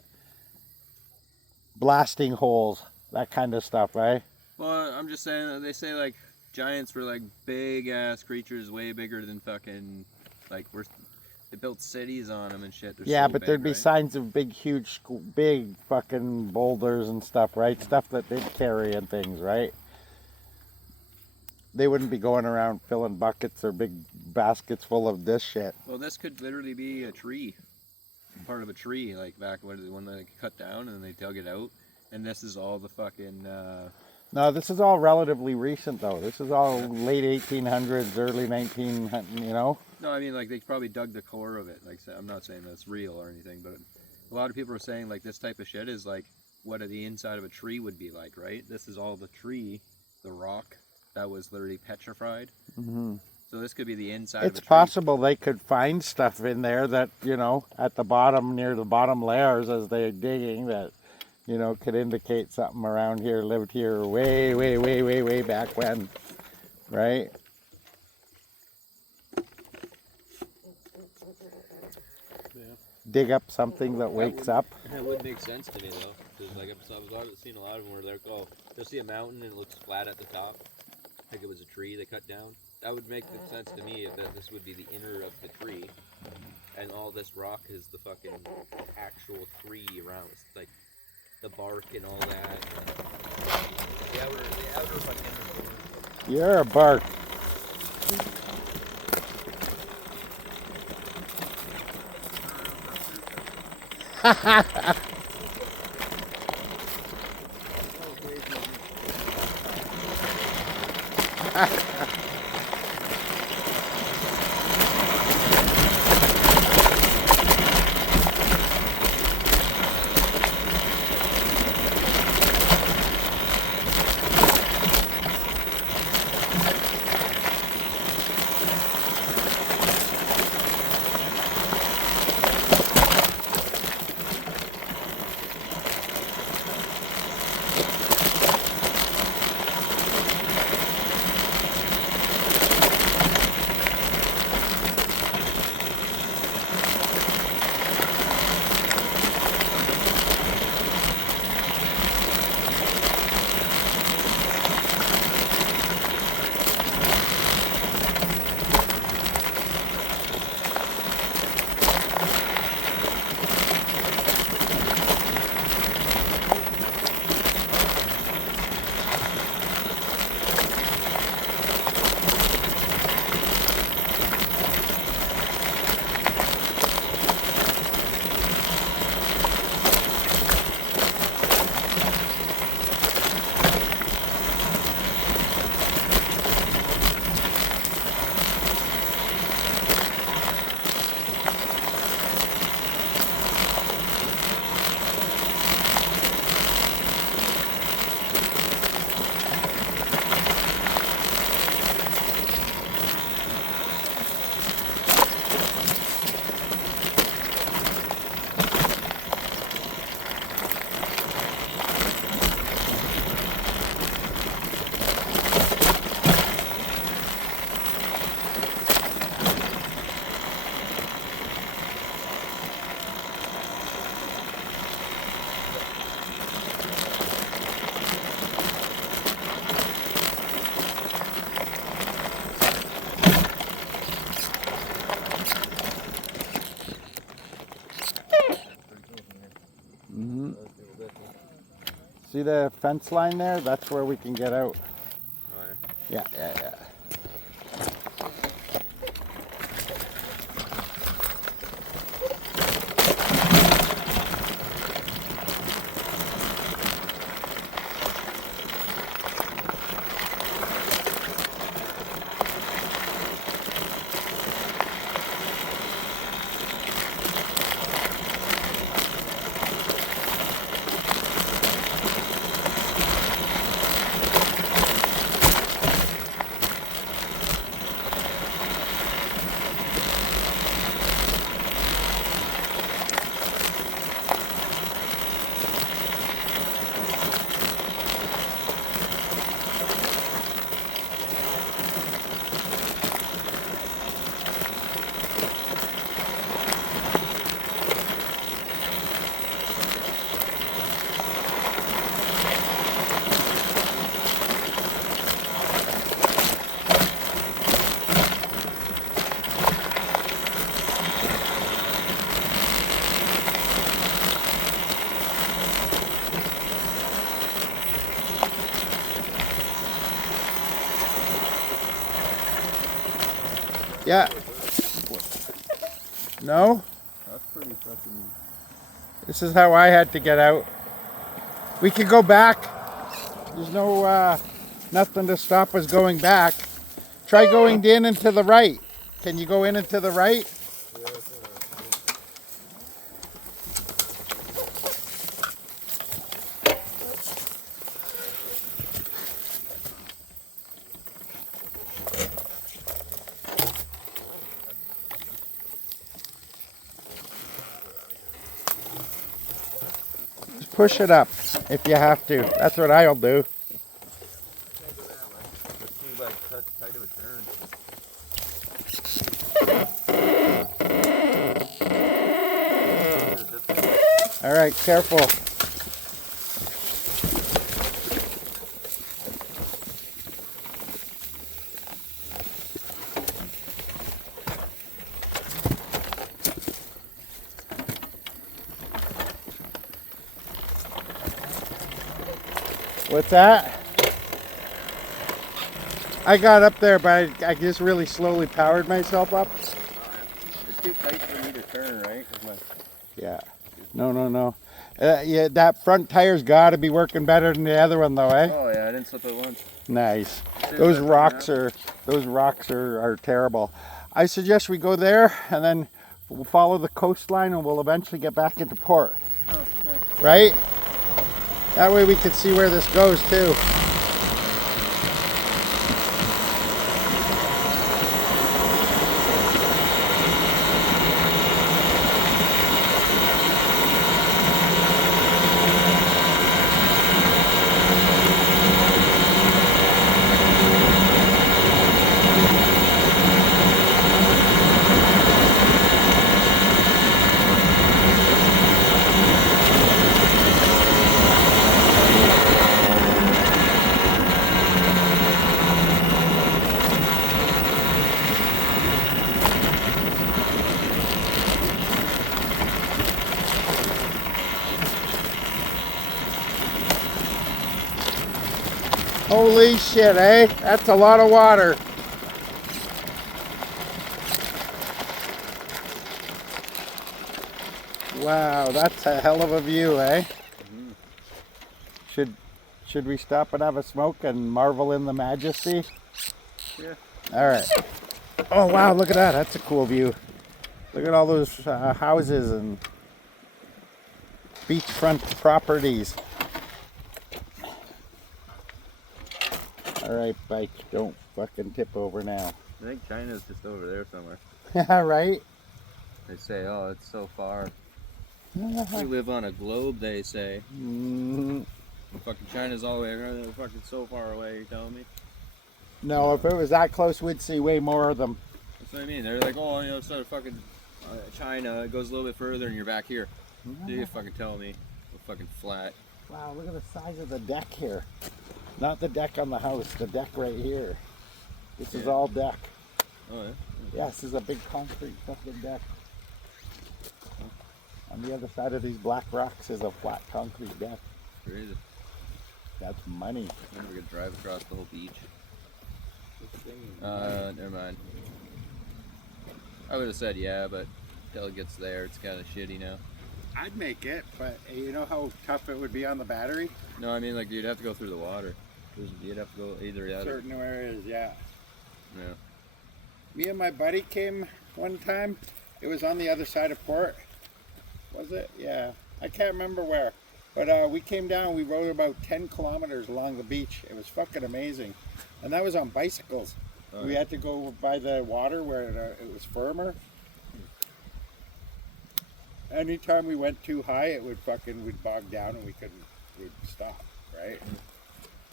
Blasting holes, that kind of stuff, right? Well, I'm just saying that they say like giants were like big ass creatures, way bigger than fucking like they built cities on them and shit. They're Yeah, so but big, there'd be right? signs of big fucking boulders and stuff, right? Stuff that they'd carry and things, right? They wouldn't be going around filling buckets or big baskets full of this shit. Well, this could literally be a tree, part of a tree, like back when they cut down and they dug it out, and this is all the fucking. No, this is all relatively recent, though. This is all late 1800s, early 1900s, you know? No, I mean, like, they probably dug the core of it. Like, I'm not saying that's real or anything, but a lot of people are saying, like, this type of shit is, like, what the inside of a tree would be like, right? This is all the tree, the rock, that was literally petrified. Mm-hmm. So this could be the inside of a tree. It's possible they could find stuff in there that, you know, at the bottom, near the bottom layers as they're digging that, you know, could indicate something around here, lived here way back when, right? Yeah. Dig up something that wakes up. That would make sense to me, though. Because, like, I've seen a lot of them where they're called, you'll see a mountain and it looks flat at the top. Like it was a tree they cut down. That would make sense to me if this would be the inner of the tree. And all this rock is the fucking actual tree around. It's like the bark and all that. The outer fucking. You're a bark. See the fence line there? That's where we can get out. Oh, yeah. Yeah. Yeah. No? That's pretty fucking. This is how I had to get out. We could go back. There's no, nothing to stop us going back. Try going in and to the right. Can you go in and to the right? Just push it up if you have to. That's what I'll do. It's too like tight of a turn. All right, careful. What's that? I got up there, but I just really slowly powered myself up. It's too tight for me to turn, right? Yeah. No. Yeah, that front tire's got to be working better than the other one, though, eh? Oh yeah, I didn't slip it once. Nice. Those rocks are terrible. I suggest we go there and then we'll follow the coastline and we'll eventually get back into port. Oh, nice. Right? That way we can see where this goes too. Holy shit, eh? That's a lot of water. Wow, that's a hell of a view, eh? Mm-hmm. Should we stop and have a smoke and marvel in the majesty? Yeah. All right. Oh wow, look at that. That's a cool view. Look at all those houses and beachfront properties. All right, bike, don't fucking tip over now. I think China's just over there somewhere. Yeah, right? They say, oh, it's so far. We live on a globe, they say. Mm, Fucking China's all the way around there, fucking so far away, you're telling me? no, if it was that close, we'd see way more of them. That's what I mean. They're like, oh, you know, instead of fucking China, it goes a little bit further and you're back here. You fucking tell me. We're fucking flat. Wow, look at the size of the deck here. Not the deck on the house, the deck right here. This is all deck. Oh, yeah? Yeah, this is a big concrete fucking deck. On the other side of these black rocks is a flat concrete deck. Crazy. That's money. Then we could drive across the whole beach. Never mind. I would have said yeah, but until it gets there, it's kind of shitty now. I'd make it, but you know how tough it would be on the battery? No, I mean, like, you'd have to go through the water. You'd have to go either the other. Certain areas, yeah. Yeah. Me and my buddy came one time. It was on the other side of port. Was it? Yeah. I can't remember where. But we came down, we rode about 10 kilometers along the beach. It was fucking amazing. And that was on bicycles. Oh, We yeah. had to go by the water where it was firmer. Anytime we went too high, it would we'd bog down and we'd stop, right?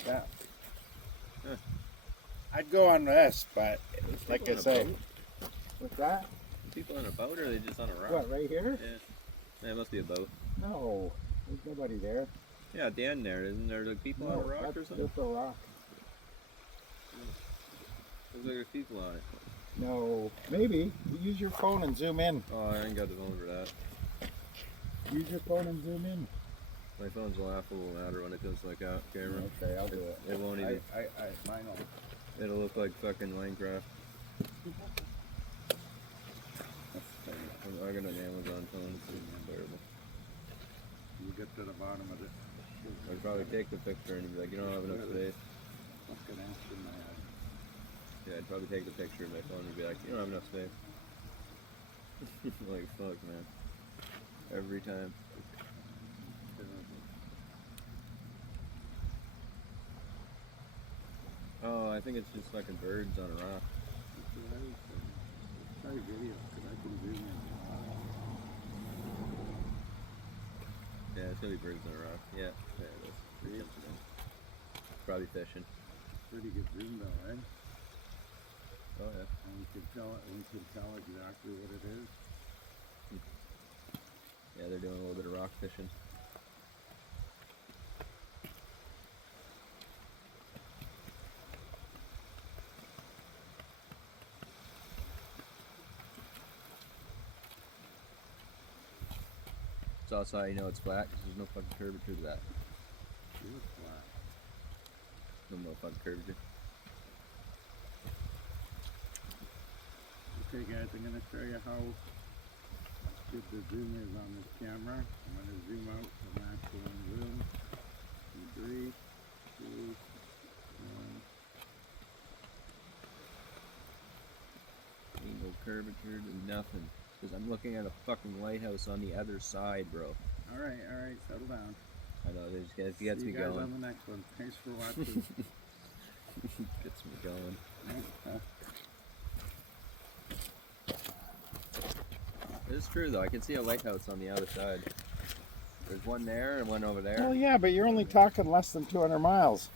Yeah. Yeah. I'd go on this, but like I on a say. boat? What's that? People on a boat or are they just on a rock? What, right here? Yeah. Yeah, it must be a boat. No, there's nobody there. Yeah, at the end there, isn't there like people on a rock or that's something? just a rock. Looks like there's people on it. No, maybe. Use your phone and zoom in. Oh, I ain't got the phone for that. Use your phone and zoom in. My phone's laughable louder when it goes like out camera. Okay, I'll do it. It won't even. Mine will. It'll look like fucking Minecraft. I got an Amazon phone. It's terrible. You get to the bottom of it. I'd probably take the picture and be like, you don't have enough space. Fucking answer my head. Yeah, I'd probably take the picture of my phone and be like, you don't have enough space. Like, fuck, man. Every time. Oh, I think it's just fucking birds on a rock. Try video, because I can zoom in. Yeah, it's gonna be birds on a rock. Yeah, there it is. See it? Probably fishing. Pretty good zoom though, right? Oh yeah. And we can tell exactly what it is. Yeah, they're doing a little bit of rock fishing. It's also how you know it's flat, because there's no fucking curvature to that. It was flat. No fucking curvature. Okay guys, I'm going to show you how good the zoom is on this camera. I'm going to zoom out to maximum zoom. In 3, 2, 1. Ain't no curvature to nothing. Because I'm looking at a fucking lighthouse on the other side, bro. Alright, settle down. I know, it gets See me you guys going. on the next one. Thanks for watching. Gets me going. It's true though, I can see a lighthouse on the other side. There's one there and one over there. Well, yeah, but you're only talking less than 200 miles.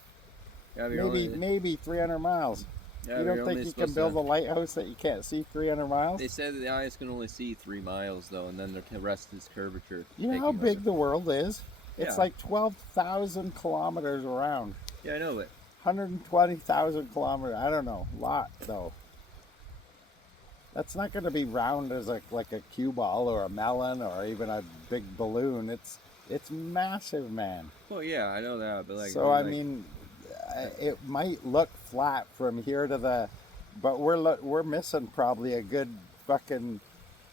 Yeah, but you're Maybe 300 miles. yeah, You but don't you're think only you can supposed build to- a lighthouse that you can't see 300 miles? They said that the eyes can only see 3 miles though, and then the rest is curvature. You know how taking big us- the world is? It's Yeah. like 12,000 kilometers around. Yeah, I know it. 120,000 kilometers. I don't know. A lot, though. That's not going to be round as like a cue ball or a melon or even a big balloon. It's massive, man. Well, yeah, I know that, but like. So I mean, it might look flat from here to the, but we're missing probably a good fucking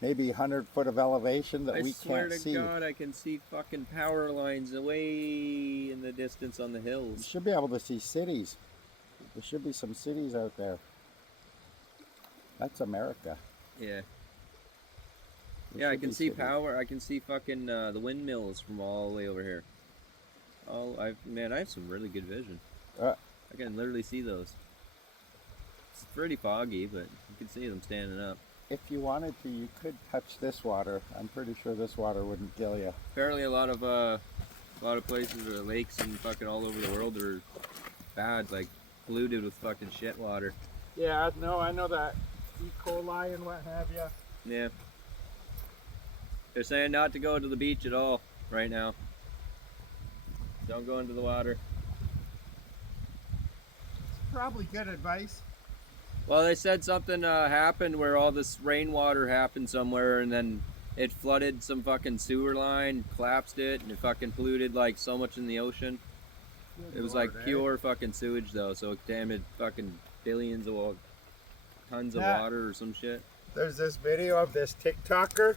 maybe 100 foot of elevation that I we swear can't to see. God, I can see fucking power lines away in the distance on the You hills. should be able to see cities. There should be some cities out there. That's America. Yeah. There Yeah, I should can be see cities. power. I can see fucking the windmills from all the way over here. Man, I have some really good vision. Uh, I can literally see those. It's pretty foggy, but you can see them standing up. If you wanted to, you could touch this water. I'm pretty sure this water wouldn't kill you. Apparently, a lot of places or lakes and fucking all over the world are bad, like polluted with fucking shit water. Yeah, no, I know that. E. coli and what have you. Yeah. They're saying not to go to the beach at all right now. Don't go into the water. Probably good advice. Well, they said something happened where all this rainwater happened somewhere, and then it flooded some fucking sewer line, collapsed it, and it fucking polluted like so much in the ocean. It was like pure fucking sewage though, so it contaminated fucking billions of tons of Yeah. water or some shit. There's this video of this TikToker,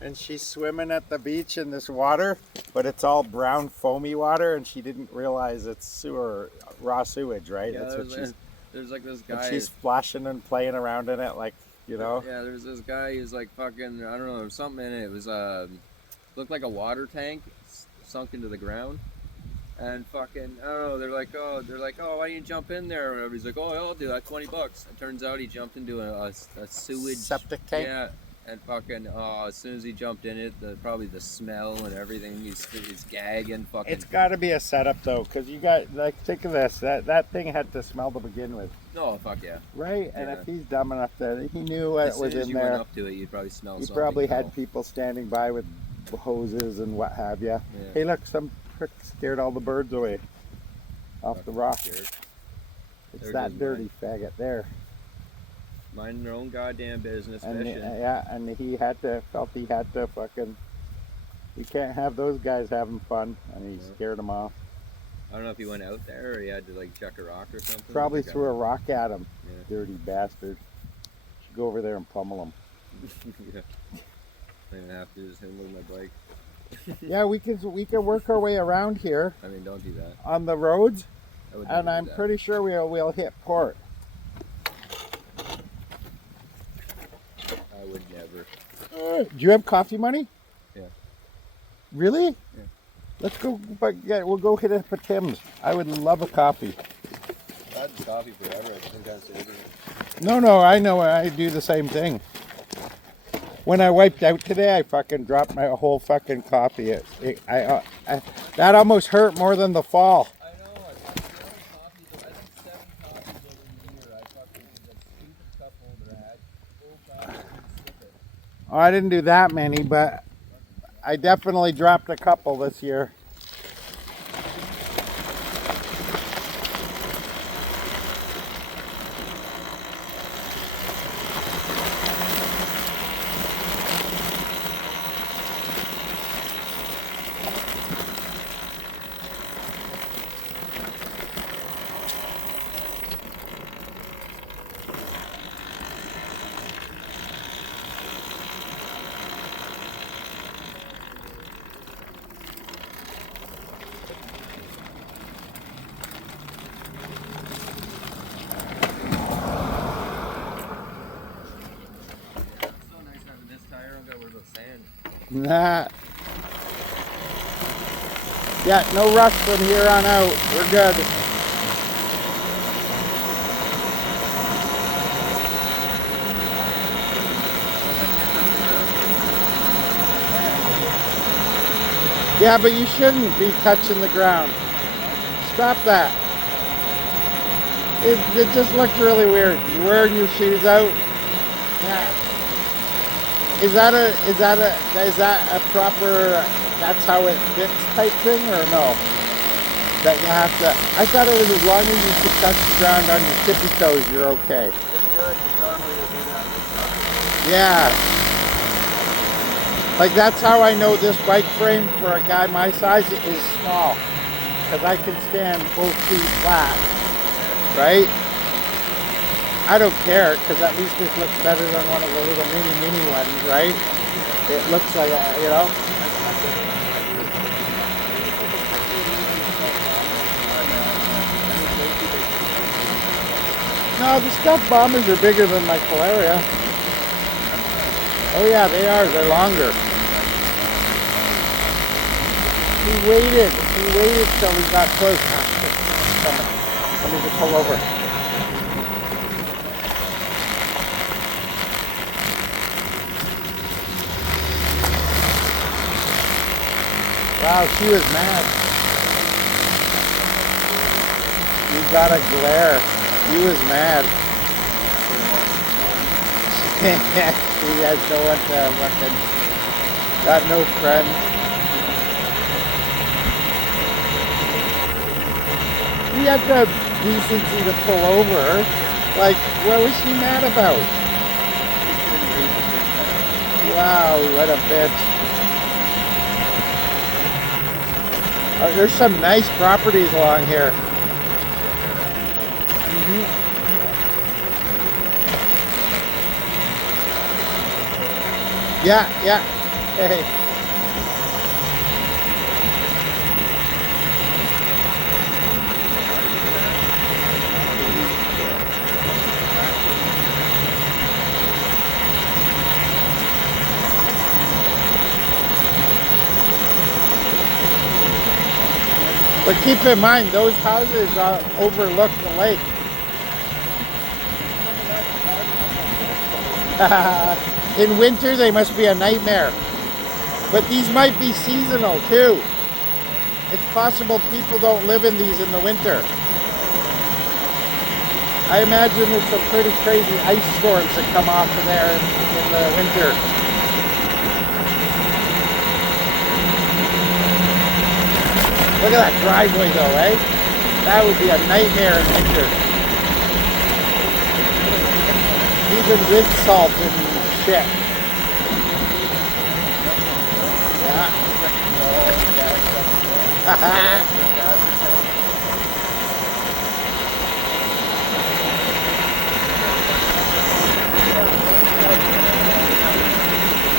and she's swimming at the beach in this water, but it's all brown foamy water, and she didn't realize it's sewer, raw sewage, right? Yeah, That's what she's. there's like this And guy. she's splashing and playing around in it, like, you know. Yeah, there's this guy who's like fucking, I don't know, there was something in it. It was looked like a water tank sunk into the ground. And fucking, I don't know, they're like, oh, why don't you jump in there? Or whatever. He's like, oh, I'll do that, $20. It turns out he jumped into a sewage Septic tank? Yeah, and fucking, as soon as he jumped in it, probably the smell and everything, he's gagging, fucking. It's got to be a setup though, because you got, like, think of this, that thing had to smell to begin with, No, fuck yeah. right? And Yeah. if he's dumb enough that he knew what As was soon as in you went there, up to it, you'd probably smell he something. probably No. had people standing by with hoses and what have you. Yeah. Hey, look, some prick scared all the birds away off the Fucking rock. scared. It's There that goes dirty faggot there. Minding their own goddamn business, And fishing. and he felt he had to fucking. You can't have those guys having fun, and he Yeah. scared them off. I don't know if he went out there or he had to like chuck a rock or something. Probably Like, threw a rock at him, Yeah. dirty bastard. Should go over there and pummel him. Yeah. I don't even have to just hit with my bike. Yeah, we can work our way around here I mean, don't do that. on the roads, I would and never I'm do that. pretty sure we'll hit port. I would never. Do you have coffee money? Yeah. Really? Yeah. Let's go. But yeah, we'll go hit up a Tim's. I would love a coffee. I've had coffee forever. I think I'm saving it. No, I know. I do the same thing. When I wiped out today, I fucking dropped my whole fucking coffee. That almost hurt more than the fall. I know. I fucking coffees. I think 7 coffees over the year. I fucking that stupid cup holder I had. Oh god, I couldn't slip it. Oh, I didn't do that many, but I definitely dropped a couple this year. Nah. Yeah, no rush from here on out. We're good. Yeah, but you shouldn't be touching the ground. Stop that. It just looked really weird. You're wearing your shoes out. Yeah. Is that a proper, that's how it fits type thing, or no? That you have to, I thought it was as long as you could touch the ground on your tippy toes, you're okay. It's good. Normally you'll do that with stuff. Yeah. Like that's how I know this bike frame for a guy my size is small. Because I can stand both feet flat. Right? I don't care, because at least this looks better than one of the little mini ones, right? It looks like, you know? No, the stuffed bombers are bigger than my Calaria. Oh yeah, they are. They're longer. He waited till he got close. Come on. Let me just pull over. Wow, she was mad. You got a glare. He was mad. He has no one to fucking, got no friends. He had the decency to pull over. Like, what was she mad about? Wow, what a bitch. There's some nice properties along here. Yeah. Hey. But keep in mind, those houses overlook the lake. In winter, they must be a nightmare. But these might be seasonal too. It's possible people don't live in these in the winter. I imagine there's some pretty crazy ice storms that come off of there in the winter. Look at that driveway though, eh? That would be a nightmare in winter. Even with salt and shit.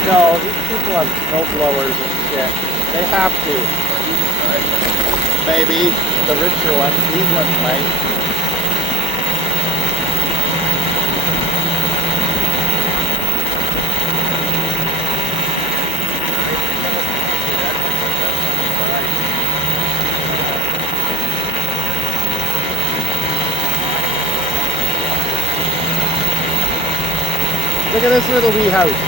Yeah. No, these people have snow blowers and shit. They have to. Maybe the richer ones. These ones might. Look at this little wee house.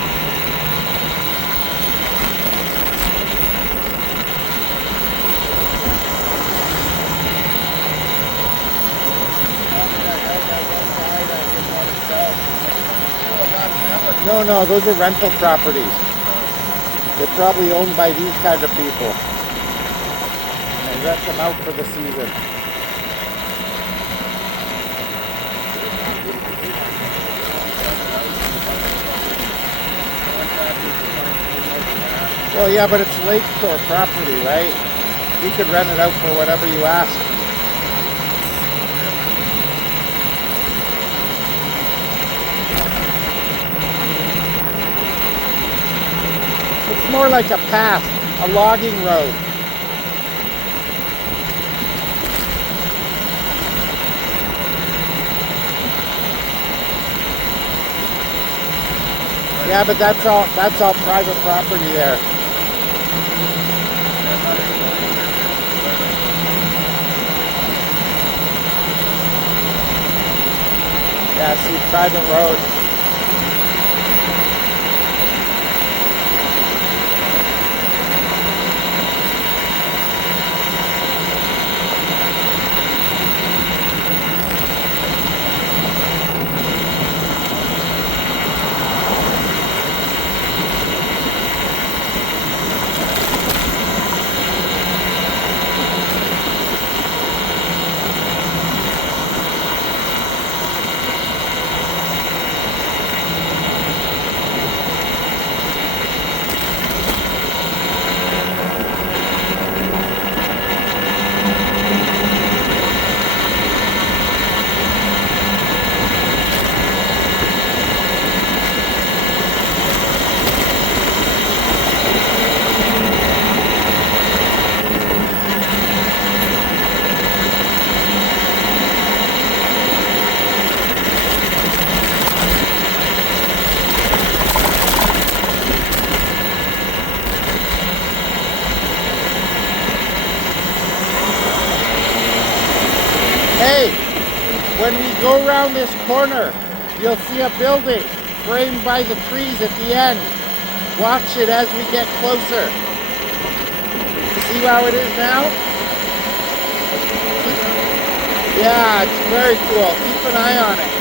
No, those are rental properties. They're probably owned by these kind of people. And they rent them out for the season. Well, yeah, but it's lakeshore property, right? You could rent it out for whatever you ask. It's more like a path, a logging road. Yeah, but that's all private property there. Yeah, see, private road. Hey, when we go around this corner, you'll see a building framed by the trees at the end. Watch it as we get closer. See how it is now? Yeah, it's very cool. Keep an eye on it.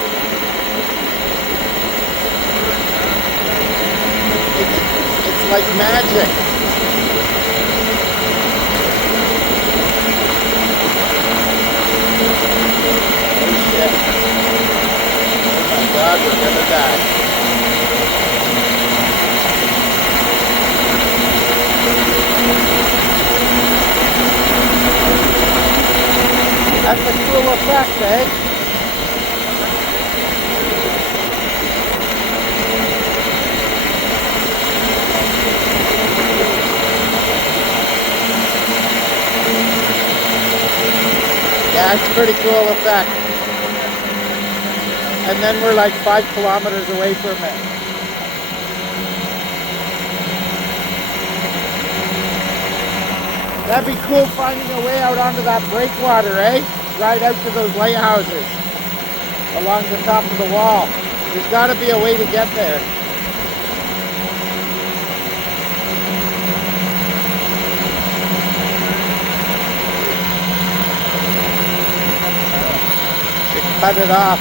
It's like magic. God, we're gonna die. That's a cool effect, eh? Yeah, it's a pretty cool effect. And then we're like 5 kilometers away from it. That'd be cool finding a way out onto that breakwater, eh? Right out to those lighthouses along the top of the wall. There's got to be a way to get there. They cut it off.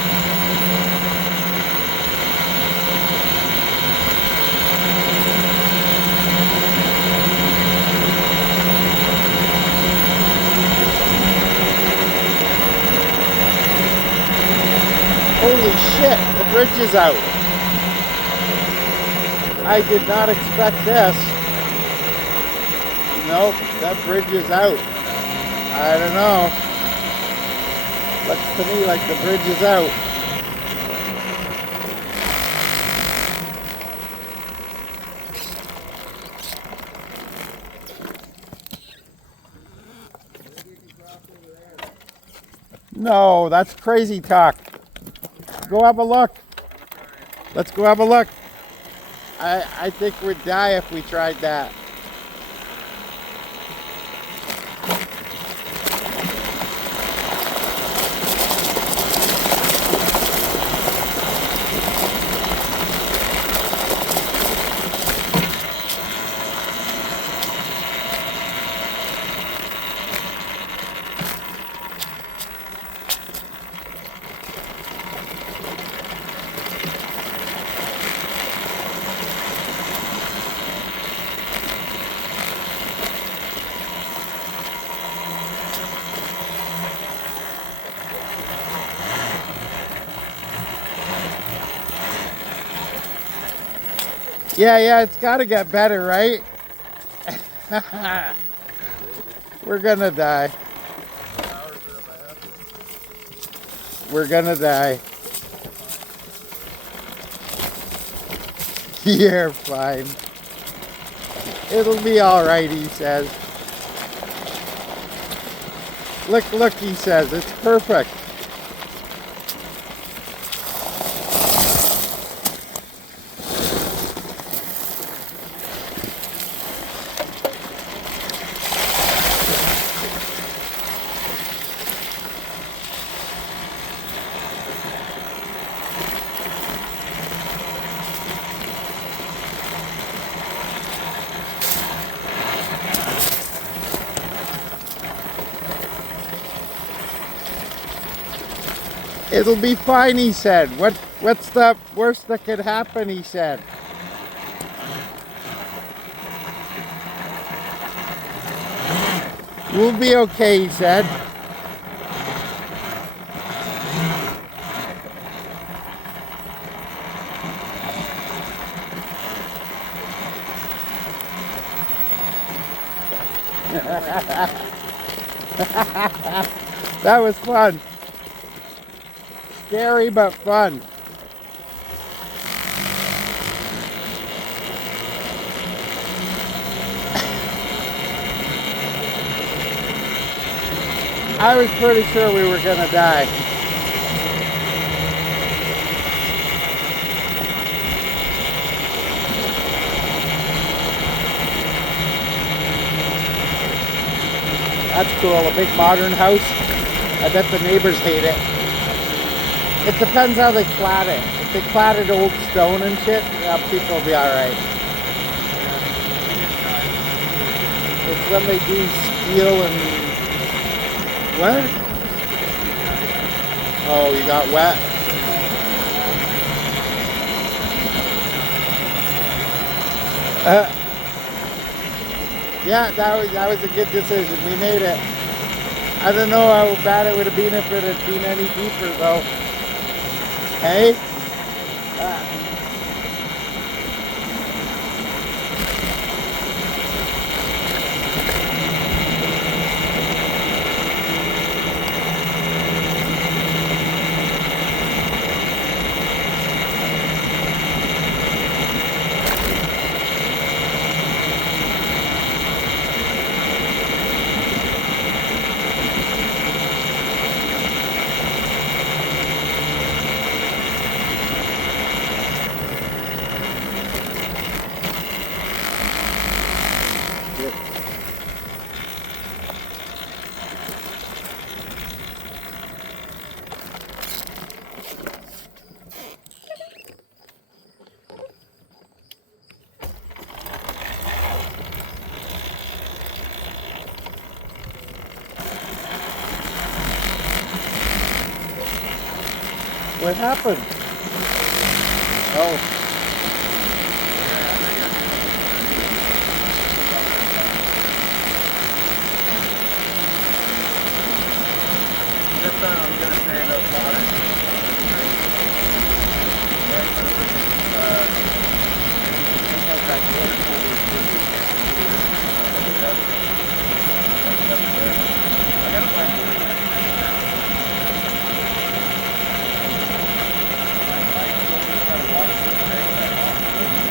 Holy shit, the bridge is out. I did not expect this. Nope, that bridge is out. I don't know. Looks to me like the bridge is out. No, that's crazy talk. Go have a look. Let's go have a look. I think we'd die if we tried that. Yeah, it's got to get better, right? We're gonna die. We're gonna die. You're fine. It'll be all right, he says. Look, he says, it's perfect. It'll be fine, he said. What's the worst that could happen, he said. We'll be okay, he said. That was fun. Scary but fun. I was pretty sure we were gonna die. That's cool, a big modern house. I bet the neighbors hate it. It depends how they clad it. If they clad it old stone and shit, yeah, people will be alright. It's when they do steel and... What? Oh, you got wet? Yeah, that was a good decision. We made it. I don't know how bad it would have been if it had been any deeper, though. Hey? What happened? Oh. I'm gonna stand up on it.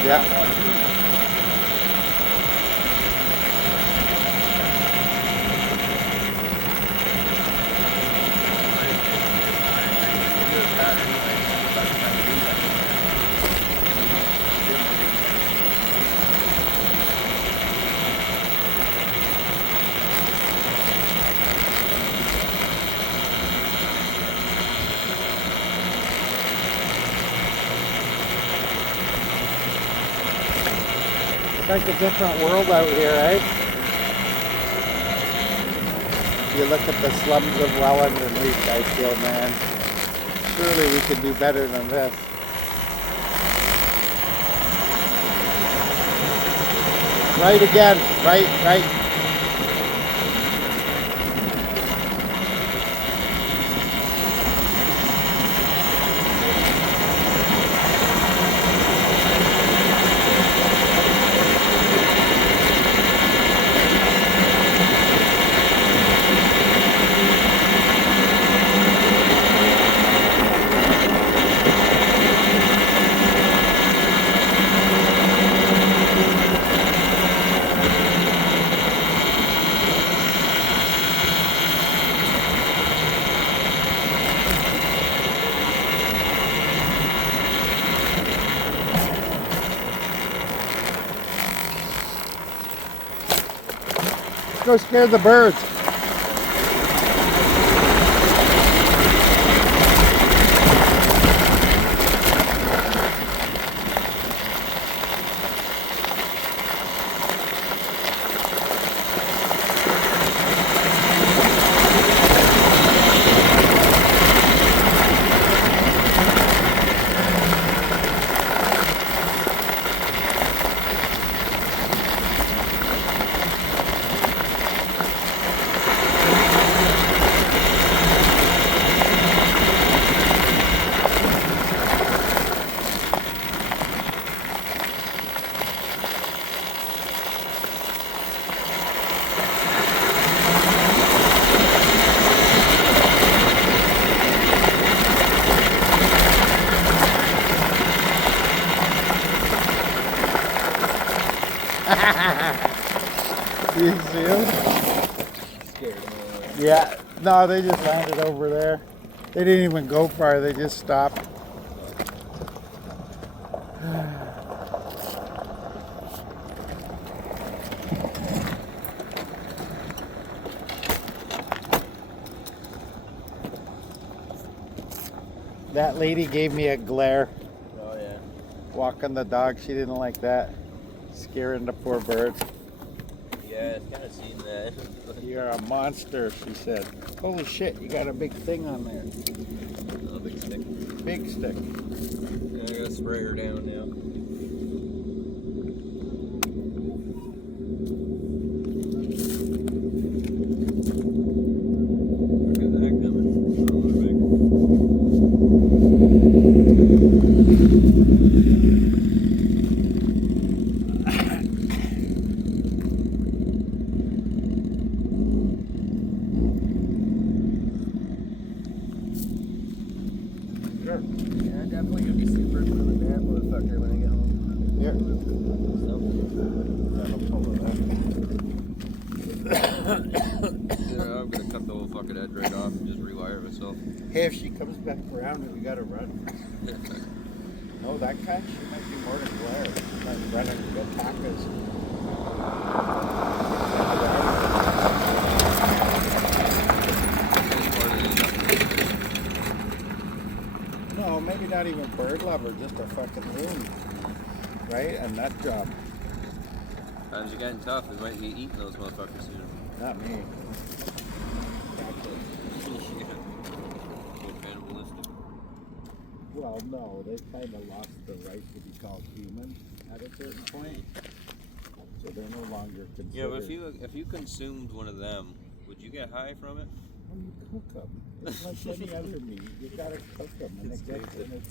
Yeah. like a different world out here, right? You look at the slums of Welland and I feel, man, surely we could do better than this. Right again, right. Go scare the birds. You see them? Yeah, no, they just landed over there. They didn't even go far, they just stopped. That lady gave me a glare. Oh yeah. Walking the dog, she didn't like that. Scaring the poor bird. Yeah, I've kind of seen that. You're a monster, she said. Holy shit, you got a big thing on there. Oh, big stick. Big stick. Yeah, I gotta spray her down now. Look at that coming. Sure. Yeah, definitely gonna be super gluing that motherfucker when I get home. Here. Yeah, I'm gonna cut the whole fucking edge right off and just rewire it myself. Hey, if she comes back around, we gotta run. No, that kind, she might be more than glare. She might run and attack us. No, maybe not even bird lover, just a fucking loon. Right? A nut job. Times are getting tough. We might be eating those motherfuckers soon. Not me. Go cannibalistic. Well, no, they kind of lost the right to be called human at a certain point. So they're no longer considered. Yeah, but if you consumed one of them, would you get high from it? When you cook them, it's like any other meat. You gotta cook them, and It's it's tasted.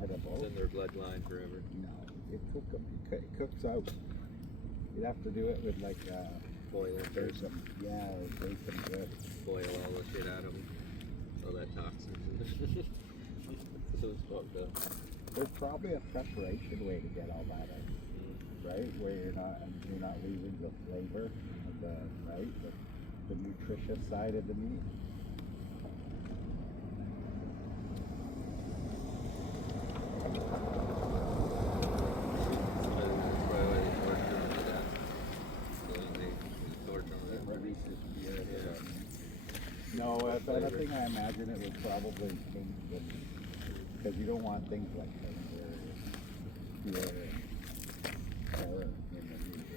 edible. It's in their bloodline forever. No, you cook them. It cooks out. You'd have to do it with like Boil it there's first. some or bake them good. Boil all the shit out of them. All that toxin. So it's fucked up. There's probably a preparation way to get all that out, right? Where you're not losing the flavor of the the nutritious side of the meat. No, if anything, I imagine it would probably taint with, because you don't want things like anger, fear, terror in the meat.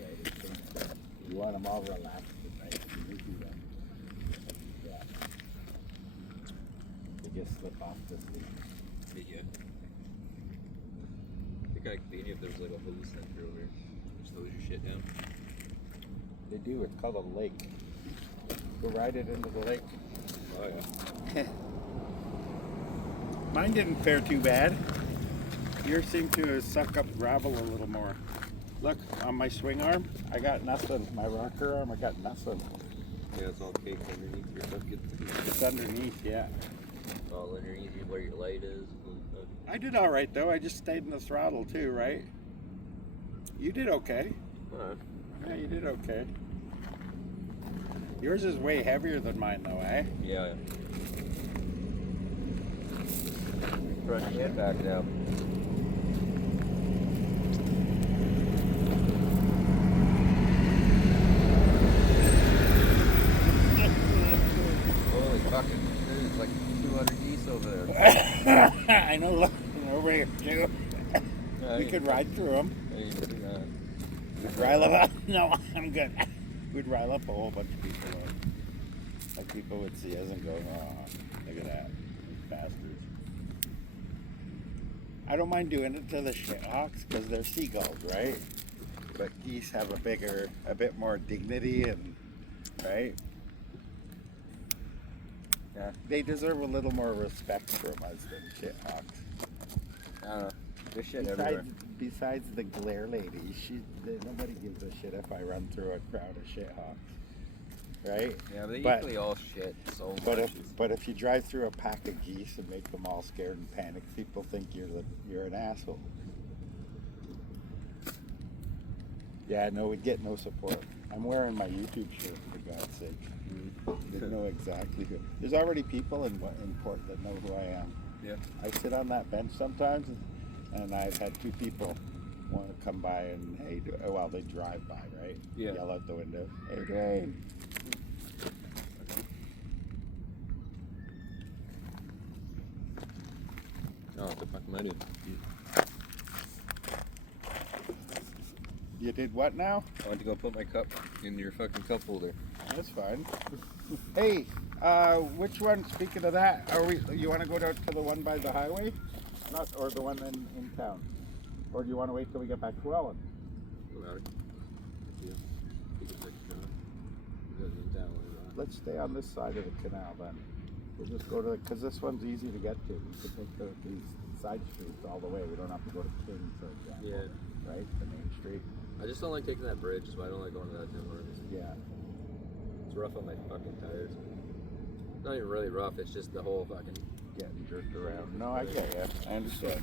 want them all relaxed at night. You do that. Yeah. They just slip off to sleep. Yeah. I think I could be if there was like a hose center over here. Just hose your shit down. They do. It's called a lake. Go ride it into the lake. Oh yeah. Mine didn't fare too bad. Yours seemed to suck up gravel a little more. Look, on my swing arm, I got nothing. My rocker arm, I got nothing. Yeah, it's all caked underneath your bucket. It's underneath, yeah. All underneath where your light is. I did all right, though. I just stayed in the throttle, too, right? You did okay. Alright. Yeah, you did okay. Yours is way heavier than mine, though, eh? Yeah. Front and back now. Holy fucking, there's like 200 geese over there. I know, look, over here, too. We could ride through them. We'd rile up. No, I'm good. We'd rile up a whole bunch of people. Like people would see us and go, oh, look at that. These bastards. I don't mind doing it to the shithawks because they're seagulls, right? But geese have a bit more dignity and, right? Yeah, they deserve a little more respect from us than shithawks. I don't know. There's shit everywhere. Besides the glare lady, nobody gives a shit if I run through a crowd of shithawks, right? Yeah, they But- usually all shit so But much. if if you drive through a pack of geese and make them all scared and panic, people think you're an asshole. Yeah, no, we'd get no support. I'm wearing my YouTube shirt for God's sake. They know exactly who. There's already people in Port that know who I am. Yeah. I sit on that bench sometimes, and I've had two people want to come by and hey, well, they drive by, right? Yeah. Yell out the window, "Hey, Dwayne." Oh, what the fuck am I doing? You did what now? I went to go put my cup in your fucking cup holder. That's fine. Hey, which one? Speaking of that, you want to go down to the one by the highway, or the one in town, or do you want to wait till we get back to Ellen? Let's stay on this side of the canal then. We'll just go to because this one's easy to get to. We can take these side streets all the way. We don't have to go to King, for example. Yeah. Right, the main street. I just don't like taking that bridge, so I don't like going to that gym. Yeah. It's rough on my fucking tires. Not even really rough, it's just the whole fucking... Getting jerked around. No, I get you. I understand.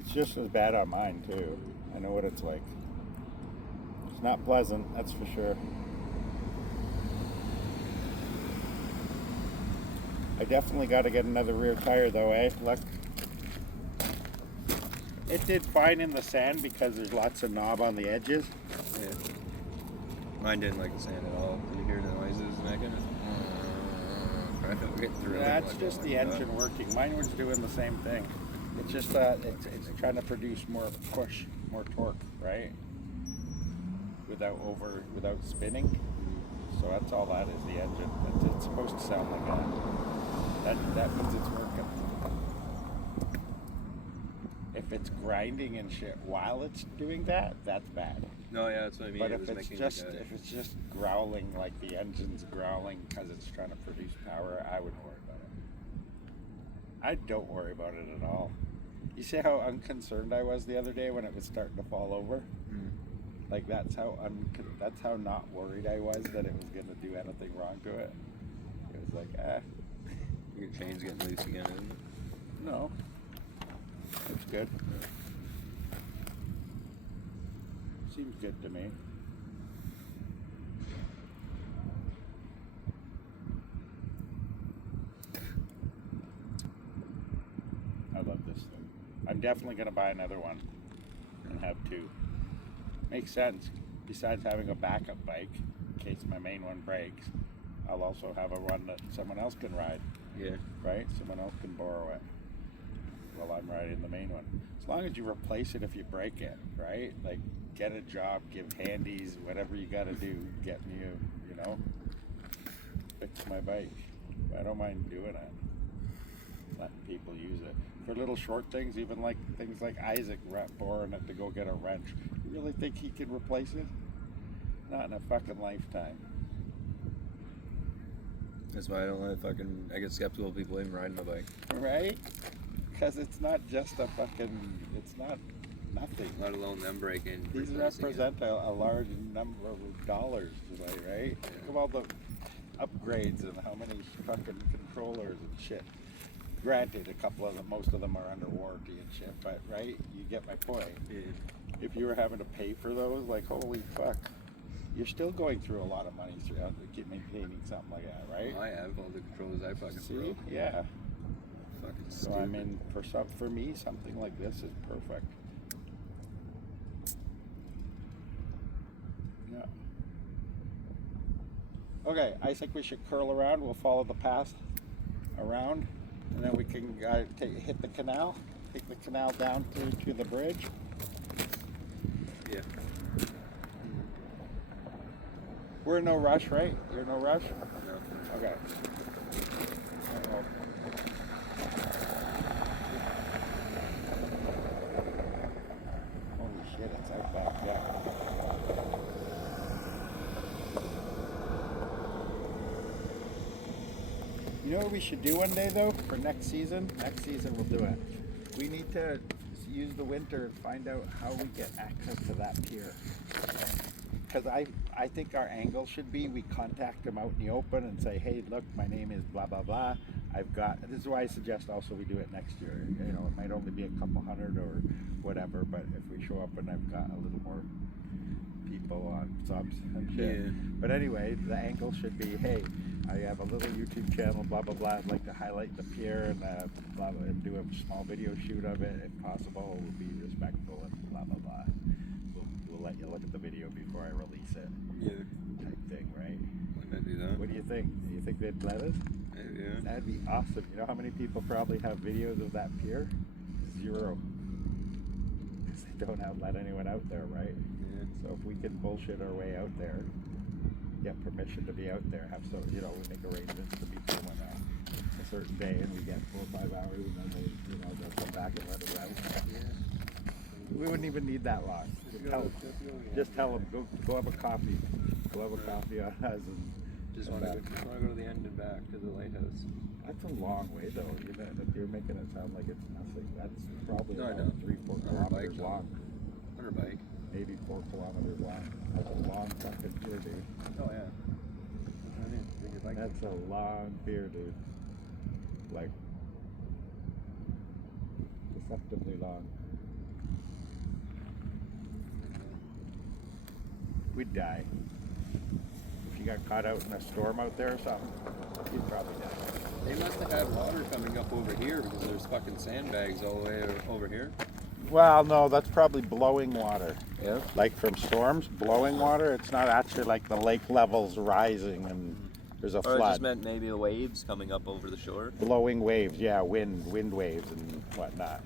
It's just as bad on mine too. I know what it's like. It's not pleasant, that's for sure. I definitely got to get another rear tire though, eh? Look. It did fine in the sand because there's lots of knob on the edges. Yeah. Mine didn't like the sand at all. Did you hear the noises and that kind of... I don't get through it. That's Like, just oh the my God. engine working. Mine was doing the same thing. It's just that it's trying to produce more push, more torque, right? Without spinning. So that's all that is, the engine. It's supposed to sound like that means it's working. If it's grinding and shit while it's doing that, that's bad. No, yeah, that's what I mean. But It if was it's making just like a- if it's just growling like the engine's growling because it's trying to produce power, I wouldn't worry about it. I don't worry about it at all. You see how unconcerned I was the other day when it was starting to fall over? Mm. Like that's how not worried I was that it was going to do anything wrong to it. It was like, Your chain's getting loose again, isn't it? no, it's good. Seems good to me. I love this thing. I'm definitely going to buy another one and have two. Makes sense. Besides having a backup bike in case my main one breaks, I'll also have a one that someone else can ride, Yeah. right? Someone else can borrow it while I'm riding the main one. As long as you replace it if you break it, right? Like get a job, give handies, whatever you got to do, get new, you know, fix my bike. I don't mind doing it, letting people use it for little short things, even like things like Isaac borrowing it to go get a wrench. You really think he can replace it? Not in a fucking lifetime. That's why I don't let fucking. I get skeptical of people even riding my bike. Right? Because it's not just a fucking. It's not nothing. Let alone them breaking. These represent a large number of dollars today, right? Think of all the upgrades and how many fucking controllers and shit. Granted, a couple of them, most of them are under warranty and shit, but right? You get my point. Yeah. If you were having to pay for those, like holy fuck, you're still going through a lot of money throughout to keep maintaining something like that, right? I have all the controllers I fucking See? broke. Yeah. Fucking So stupid. I mean, for me, something like this is perfect. Yeah. Okay, I think we should curl around. We'll follow the path around, and then we can hit the canal. Take the canal down to the bridge. Yeah. We're in no rush, right? You're in no rush? No. Okay. Uh-oh. Holy shit, it's out back, yeah. You know what we should do one day though for next season? Next season we'll do it. We need to use the winter and find out how we get access to that pier. Because I think our angle should be we contact them out in the open and say, hey, look, my name is blah, blah, blah. This is why I suggest also we do it next year. You know, it might only be a couple hundred or whatever, but if we show up and I've got a little more people on subs and shit. Yeah. But anyway, the angle should be, hey, I have a little YouTube channel, blah, blah, blah. I'd like to highlight the pier and blah, blah, and do a small video shoot of it if possible. We'll be respectful and blah, blah, blah. We'll let you look at the video before I release it. Yeah. Type thing, right? Why not do that? What do you think? Do you think they'd let us? Yeah. That'd be awesome. You know how many people probably have videos of that pier? 0. Because they don't let anyone out there, right? Yeah. So if we can bullshit our way out there, get permission to be out there, have some, you know, we make arrangements to meet someone a certain day, and we get 4 or 5 hours, and then they, you know, they'll come back and let us out. Yeah. We wouldn't even need that long. Just tell them, go have a coffee. Go have a coffee on us. And Just want to go to the end and back to the lighthouse. that's a long way, though. You're making it sound like it's nothing. That's probably No, I about know. 3-4 On our kilometers bike, long. On our bike. Maybe 4 kilometers long. That's a long fucking pier, dude. Oh yeah. That's what I mean. Bring your bike. That's a long pier, dude. Like, deceptively long. We'd die. If you got caught out in a storm out there or something, you'd probably die. They must have had water coming up over here because there's fucking sandbags all the way over here. Well, no, that's probably blowing water. Yeah. Like from storms, blowing water. It's not actually like the lake levels rising and there's a Or I flood. just meant maybe the waves coming up over the shore. Blowing waves, yeah, wind waves and whatnot.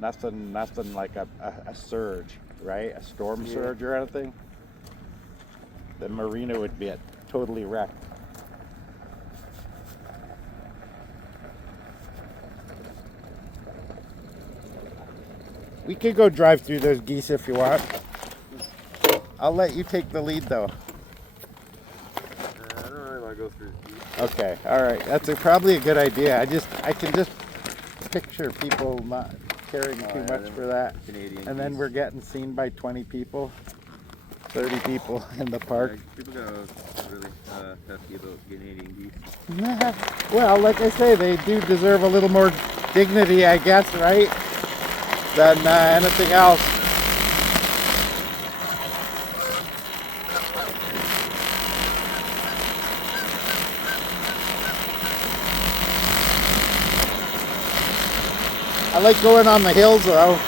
Nothing like a surge, right? A storm surge or anything. The marina would be totally wrecked. We could go drive through those geese if you want. I'll let you take the lead though. I don't really want to go through. Okay, all right. That's probably a good idea. I can just picture people not caring too much for that. Canadian. And then we're getting seen by 20 people, 30 people in the park. People got really hefty about Canadian geese. Well, like I say, they do deserve a little more dignity, I guess, right? Than anything else. I like going on the hills though.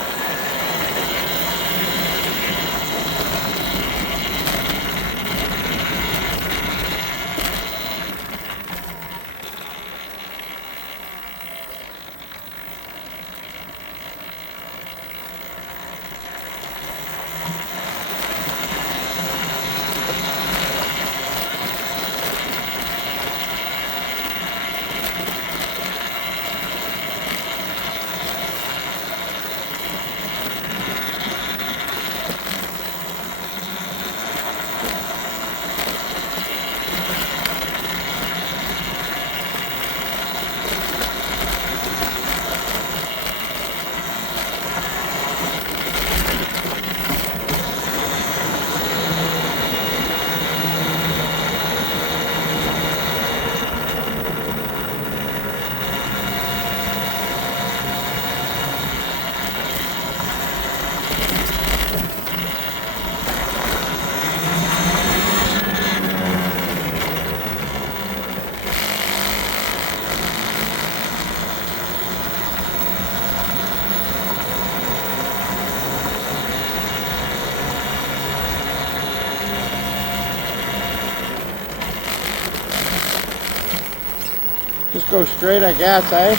Just go straight, I guess, eh?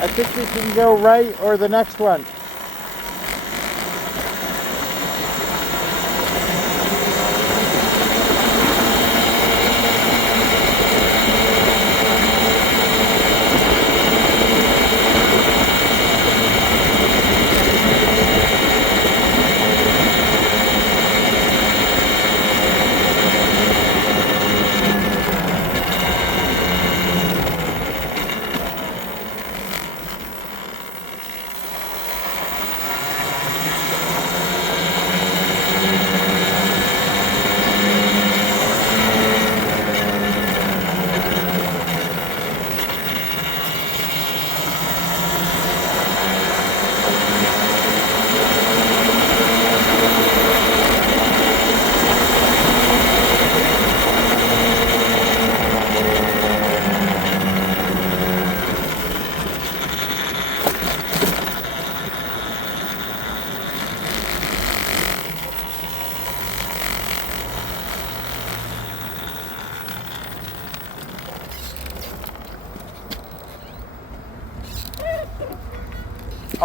I think we can go right or the next one.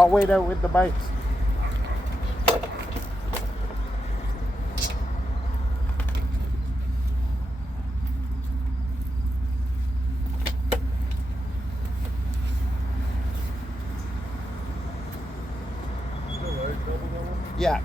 I'll wait out with the bikes. Yeah.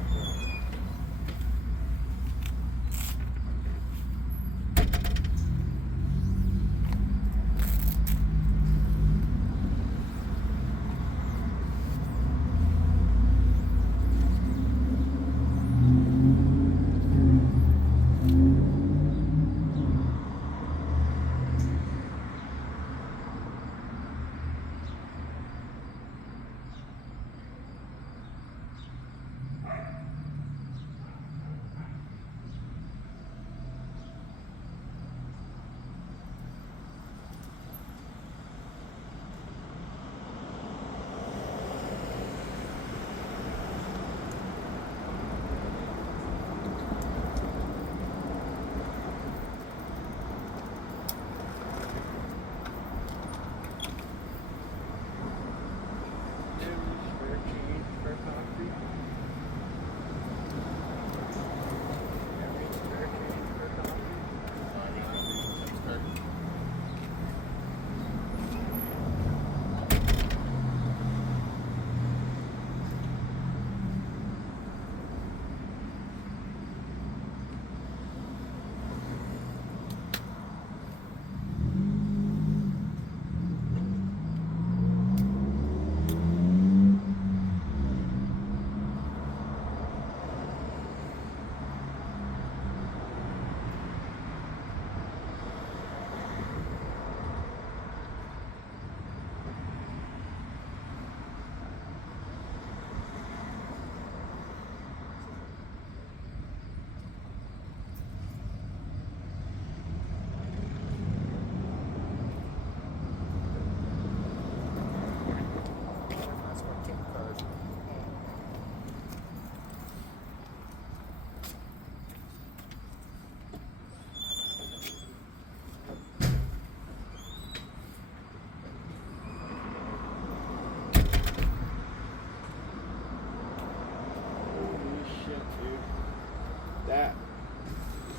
That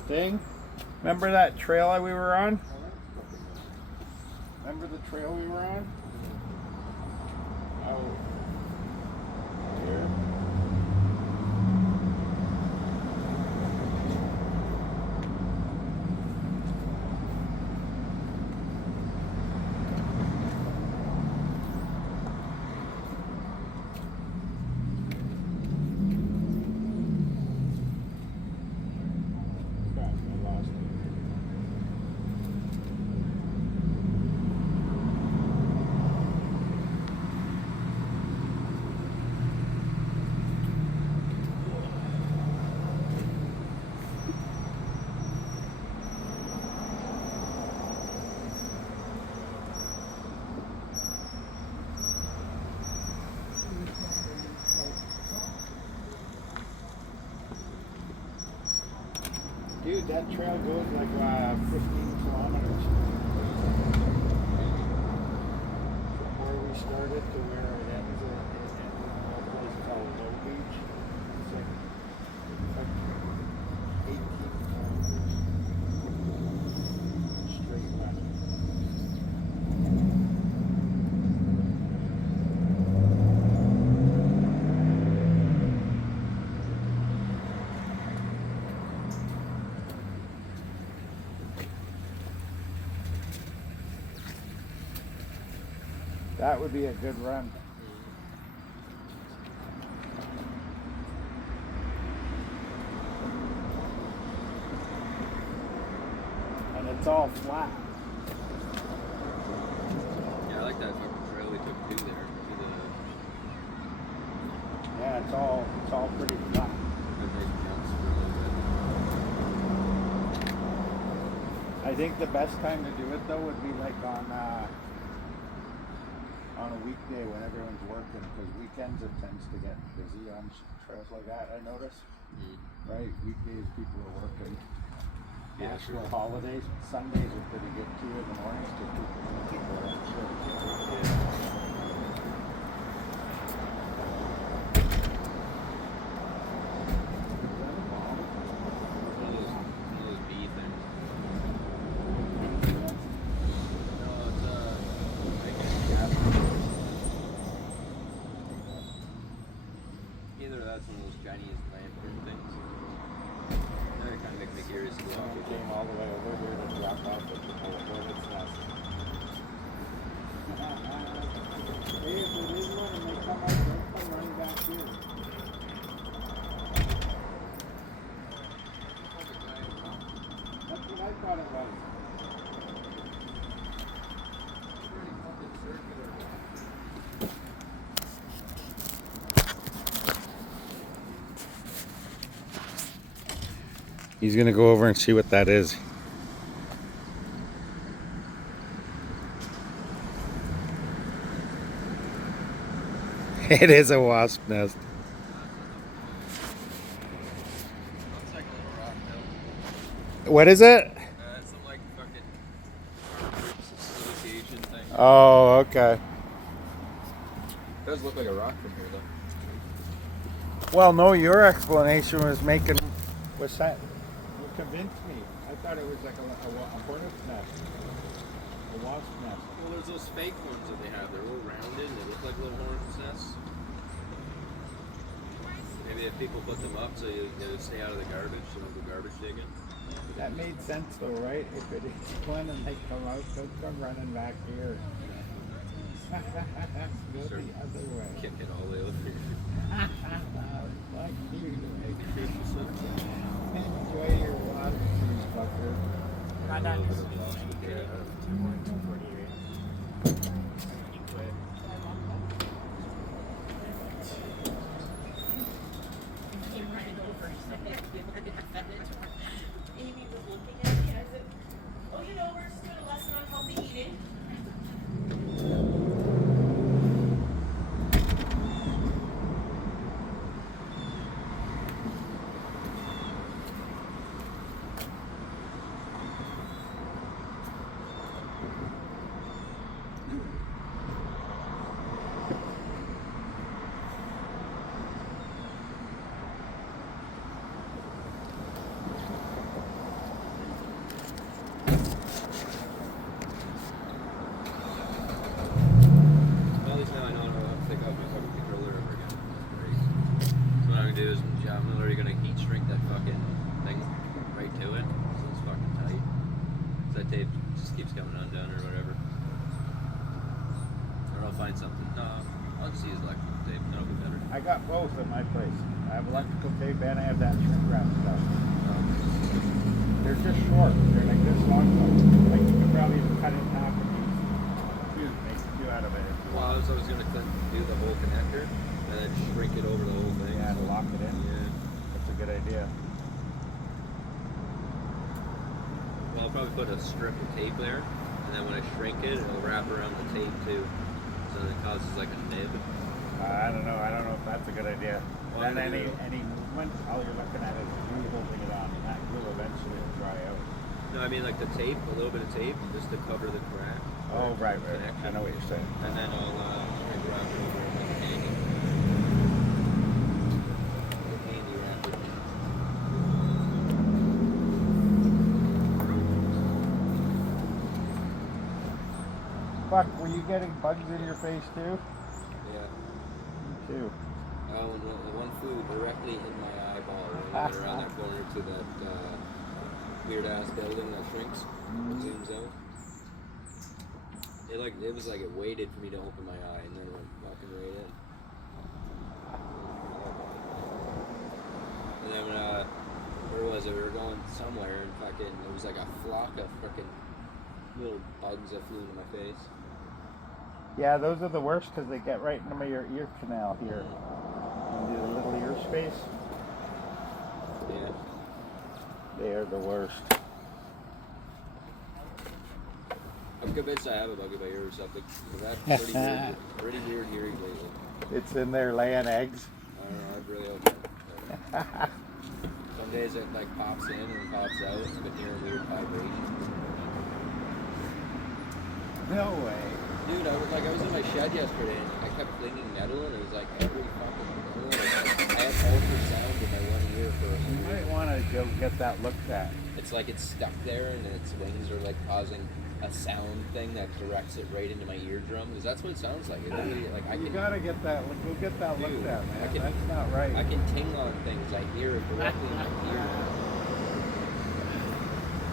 thing. Remember that trail we were on? Remember the trail we were on? Out here. Dude, that trail goes like 15 kilometers from where we started to where it ends in a place called Low Beach. It's like 18 kilometers straight west. That would be a good run. And it's all flat. Yeah, I like that fucking trail we took through there. To the Yeah, it's all pretty flat. nice jumps for a little bit. I think the best time to do it though would be like on a weekday when everyone's working, because weekends it tends to get busy on trails like that, I notice. Right? Weekdays people are working. Yeah, National sure. holidays. Sundays are pretty good too in the mornings because people are at church. Yeah. came all the way over here to drop off at the hornet's nest. Hey, if there is one and they come out, don't come running back here. That's what I thought it was. He's gonna go over and see what that is. It is a wasp nest. Looks like a little rock though. What is it? It's some like fucking association thing. Oh, okay. It does look like a rock from here though. Well, no, your explanation was making. What's that? You convinced me. I thought it was like a hornet's nest. A wasp nest. Well, there's those fake ones that they have. They're all rounded and they look like little hornet's nests. Maybe if people put them up so you stay out of the garbage, so don't go garbage digging. That made sense though, right? If it is one and they come out, don't come running back here. Go Start the other way. Kick it all the way over here. Like you, enjoy your wasp, fucker. Not done. Amy was looking at me and I said, oh, you know, we're just doing a lesson on healthy eating. At least now I know I don't have to take out my fucking controller ever again. Great. So what I'm gonna do is, yeah, I'm literally gonna heat shrink that fucking thing right to it. So it's fucking tight. So that tape just keeps coming undone or whatever. Or I'll find something. No, I'll just use electrical tape. That'll be better. I got both at my place. I have electrical tape and I have that shrink wrap stuff. They're just short. They're like this long. Like you could probably even cut it in half and use make two out of it. Well, I was gonna do the whole connector and then shrink it over the whole thing. Yeah, to lock it in. Yeah. That's a good idea. Well, I'll probably put a strip of tape there, and then when I shrink it, it'll wrap around the tape too, so that it causes like a nib. I don't know. I don't know if that's a good idea. Well, And I any do. movement, all you're looking at is you holding it on, and that will eventually dry out. No, I mean like the tape, a little bit of tape, just to cover the crack. Oh, right. Connection. I know what you're saying. And then I'll shrink wrap it over like a handy. Handy wrapper. Fuck, were you getting bugs in your face too? Yeah. Me too. And the one flew directly in my eyeball when I went around that corner to that weird ass building that shrinks, that zooms out. It was like it waited for me to open my eye and then it went walking right in. And then where was it? We were going somewhere and fucking there was like a flock of freaking little bugs that flew into my face. Yeah, those are the worst because they get right into your ear canal here. Into the little ear space. Yeah. They are the worst. I'm convinced I have a buggy bite or something. That's pretty weird hearing lately. It's in there laying eggs. I don't know, I really hope not. Some days it like pops in and pops out and I've been hearing weird vibrations. No way. Dude, I was in my shed yesterday and I kept cleaning metal and it was like every fucking like, I had ultrasound in my one ear for You might want to go get that looked at. it's like it's stuck there and its wings are like causing a sound thing that directs it right into my eardrum because that's what it sounds like. It literally, like I You can gotta get that. Go get that Dude, looked at, man. I can- That's not right. I can ting on things. I hear it directly in my ear.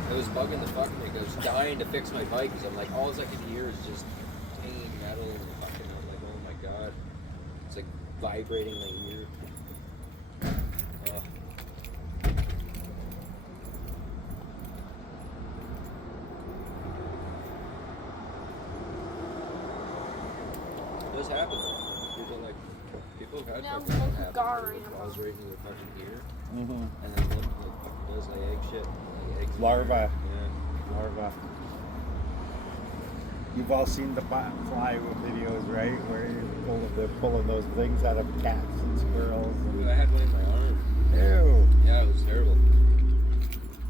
It was bugging the fuck me. I was dying to fix my bike because I'm like, all I could hear is just tingling metal and fucking. I'm like, oh my god, it's like vibrating my ear. Ugh. What's happened? People have had Now fucking I'm happen. Quarry. It falls right into their fucking ear, Mm-hmm. and then like does like egg shit, like eggs. Larva. Yeah. Larva. You've all seen the fly videos, right? Where they're pulling those things out of cats and squirrels. Dude, I had one in my arm. Ew. Yeah, it was terrible.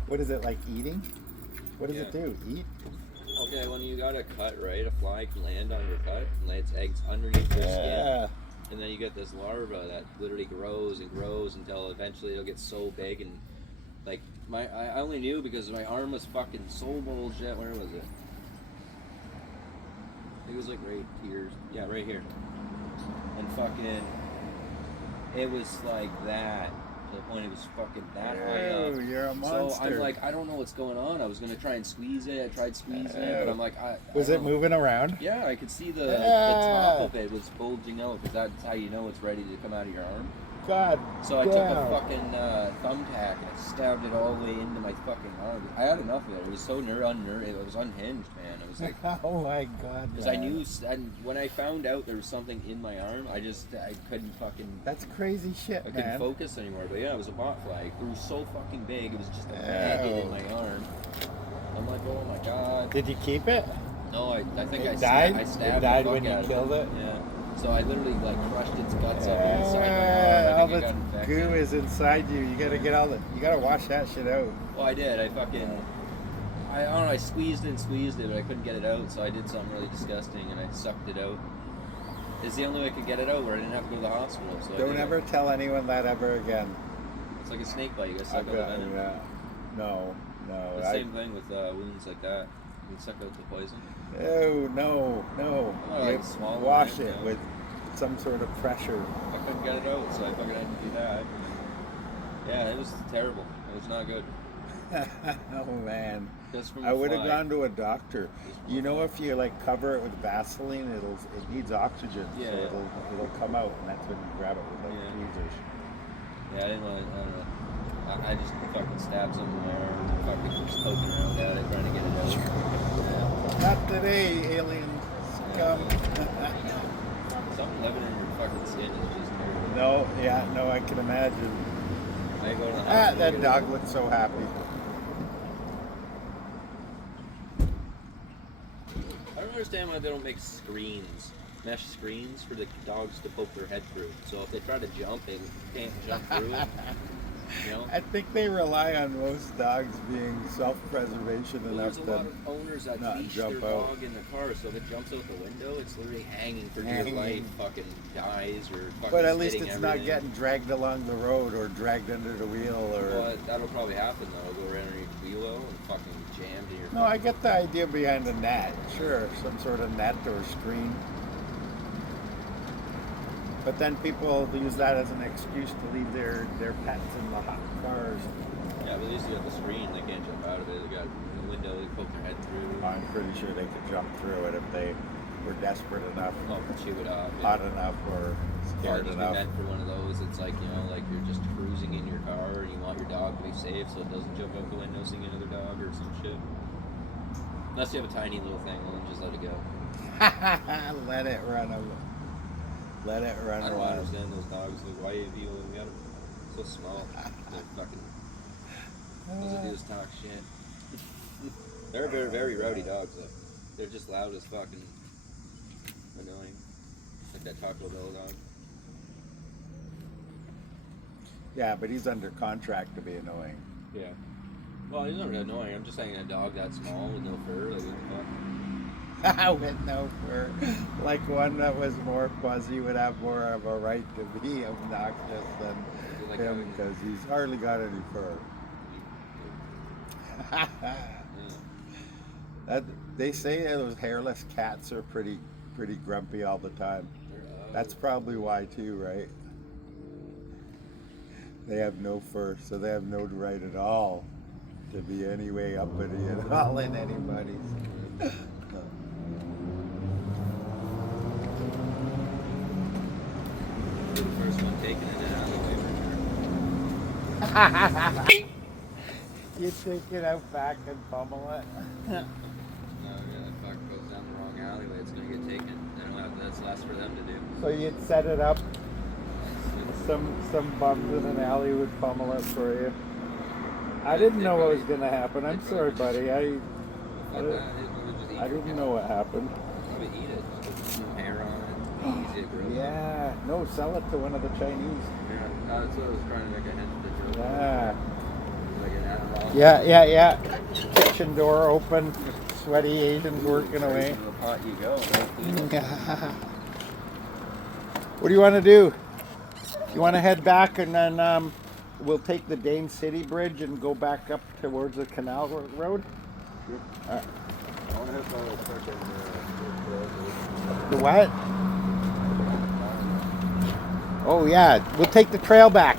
What is it, like eating? What does it Yeah. do? Eat? Okay, when you got a cut, right, a fly can land on your cut and lay its eggs underneath your skin. Yeah. And then you get this larva that literally grows and grows until eventually it'll get so big and like I only knew because my arm was fucking so bullshit. Where was it? It was like right here. Yeah, right here. And fucking it was like that. To the point it was fucking that high up. Ew, you're a monster. So I'm like, I don't know what's going on. I was gonna try and squeeze it. I tried squeezing it, but I'm like, Was I it don't know. moving around? Yeah, I could see the Yeah. top of it was bulging out because that's how you know it's ready to come out of your arm. God. So I took damn. a fucking thumbtack and I stabbed it all the way into my fucking arm. I had enough of it. It was so unnerving. It was unhinged, man. It was like, Oh my God. because I man. knew, and when I found out there was something in my arm, I couldn't fucking, That's crazy shit, I couldn't man. focus anymore. But yeah, it was a bot fly. It was so fucking big. It was just a maggot in my arm. I'm like, oh my god. Did you keep it? No, I think It I died? I It stabbed died the fuck when you out of killed it? Yeah. So I literally like crushed its guts up inside my Yeah, arm. all I think it the got infected. goo is inside you. You gotta get all the. You gotta wash that shit out. Well, I did. I don't know. I squeezed it, but I couldn't get it out. So I did something really disgusting, and I sucked it out. It's the only way I could get it out, where I didn't have to go to the hospital. So I Don't did it. ever tell anyone that ever again. It's like a snake bite. You gotta suck out I've the got- venom. yeah. No, no. The same thing with wounds like that. You can suck out the poison. Oh no, no. Oh, like You swallow wash it, it yeah. with some sort of pressure. I couldn't get it out, so I fucking had to do that. Yeah, it was terrible. It was not good. Oh man. Just from I the would have fly. gone to a doctor. Just from You the know, fly. if you like cover it with Vaseline, it needs oxygen, Yeah, so yeah. it'll come out, and that's when you grab it with like Yeah. tweezers. Yeah, I didn't want to, I don't know. I just fucking stabbed something there and fucking just poking around at it, trying to get it out. Yeah. Not today, alien scum. Something living in your fucking skin is just terrible. No, yeah, no, I can imagine. I go to the Ah, hospital. that dog looks so happy. I don't understand why they don't make screens, mesh screens for the dogs to poke their head through. So if they try to jump, they can't jump through it. You know? I think they rely on most dogs being self-preservation Well, enough there's a lot to. of owners that not leash their jump out. dog in the car, so if it jumps out the window, it's literally hanging for dear Hanging. life, fucking dies or fucking But at least hitting it's not everything. getting dragged along the road or dragged under the wheel or. Well, that'll probably happen though. Go right underneath the wheel and fucking jammed in your. No, I get the idea behind a net. Sure, some sort of net or screen. But then people use that as an excuse to leave their pets in the hot cars. Yeah, but at least you got the screen. They can't jump out of it. They got the window. They poke their head through. I'm pretty sure they could jump through it if they were desperate enough, Oh, chew it off. hot enough, or Or scared just be enough. meant for one of those. It's like, you know, like you're just cruising in your car and you want your dog to be safe, so it doesn't jump out the window, seeing another dog or some shit. Unless you have a tiny little thing, well, then just let it go. Let it run away. Let it run I don't away. understand those dogs. Like, why have you got them so small? They're fucking. Those that do is talk shit. They're very, very rowdy dogs, though. They're just loud as fucking annoying. Like that Taco Bell dog. Yeah, but he's under contract to be annoying. Yeah. Well, he's not really annoying. I'm just saying a dog that small with no fur, like what the fuck? With no fur. Like one that was more fuzzy would have more of a right to be obnoxious than Like him having- because he's hardly got any fur. Yeah. That they say those hairless cats are pretty grumpy all the time. That's probably why too, right? They have no fur, so they have no right at all to be anyway uppity at all in anybody's. You're the first one taking it out of the way for sure. You take it out back and pummel it. No, yeah, that fuck goes down the wrong alleyway, it's gonna get taken. They don't have that's less for them to do. So you'd set it up. Some bums in an alley would pummel it for you. I didn't know what was gonna happen. I'm sorry, buddy. Fuck that. It would just eat I your didn't cow. know what happened. Probably eat it. Just put some hair on it. Easy to grill. Yeah, no, sell it to one of the Chinese. Yeah. No, that's what I was trying to make a hint to drill. Yeah. Like an animal. Yeah. Kitchen door open, sweaty Asians working away. In the pot you go. What do you want to do? You want to head back and then we'll take the Dane City Bridge and go back up towards the Canal Road? Sure. All right. I want to hit the second. The what? Oh yeah, we'll take the trail back.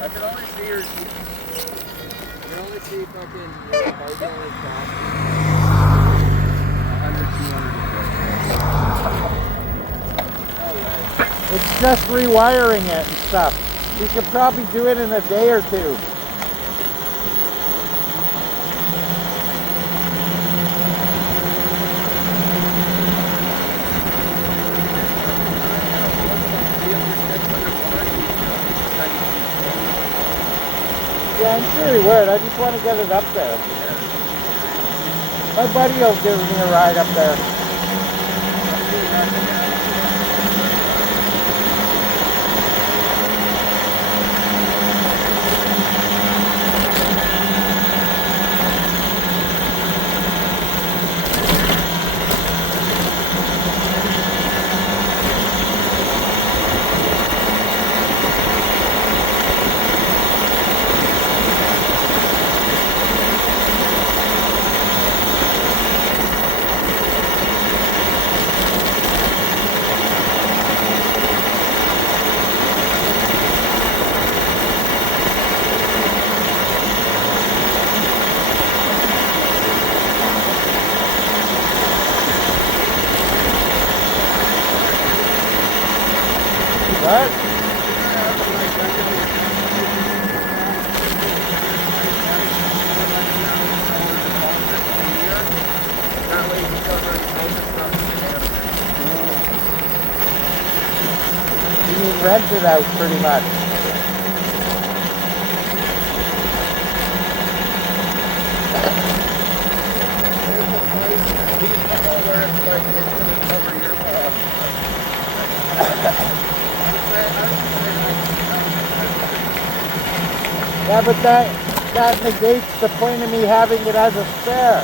I can only see her. You can only see fucking hard only cross 100, 200. It's just rewiring it and stuff. You could probably do it in a day or two. Yeah, I'm sure he would. I just want to get it up there. My buddy will give me a ride up there. What? You mean rent it out pretty much. Yeah, but that negates the point of me having it as a spare.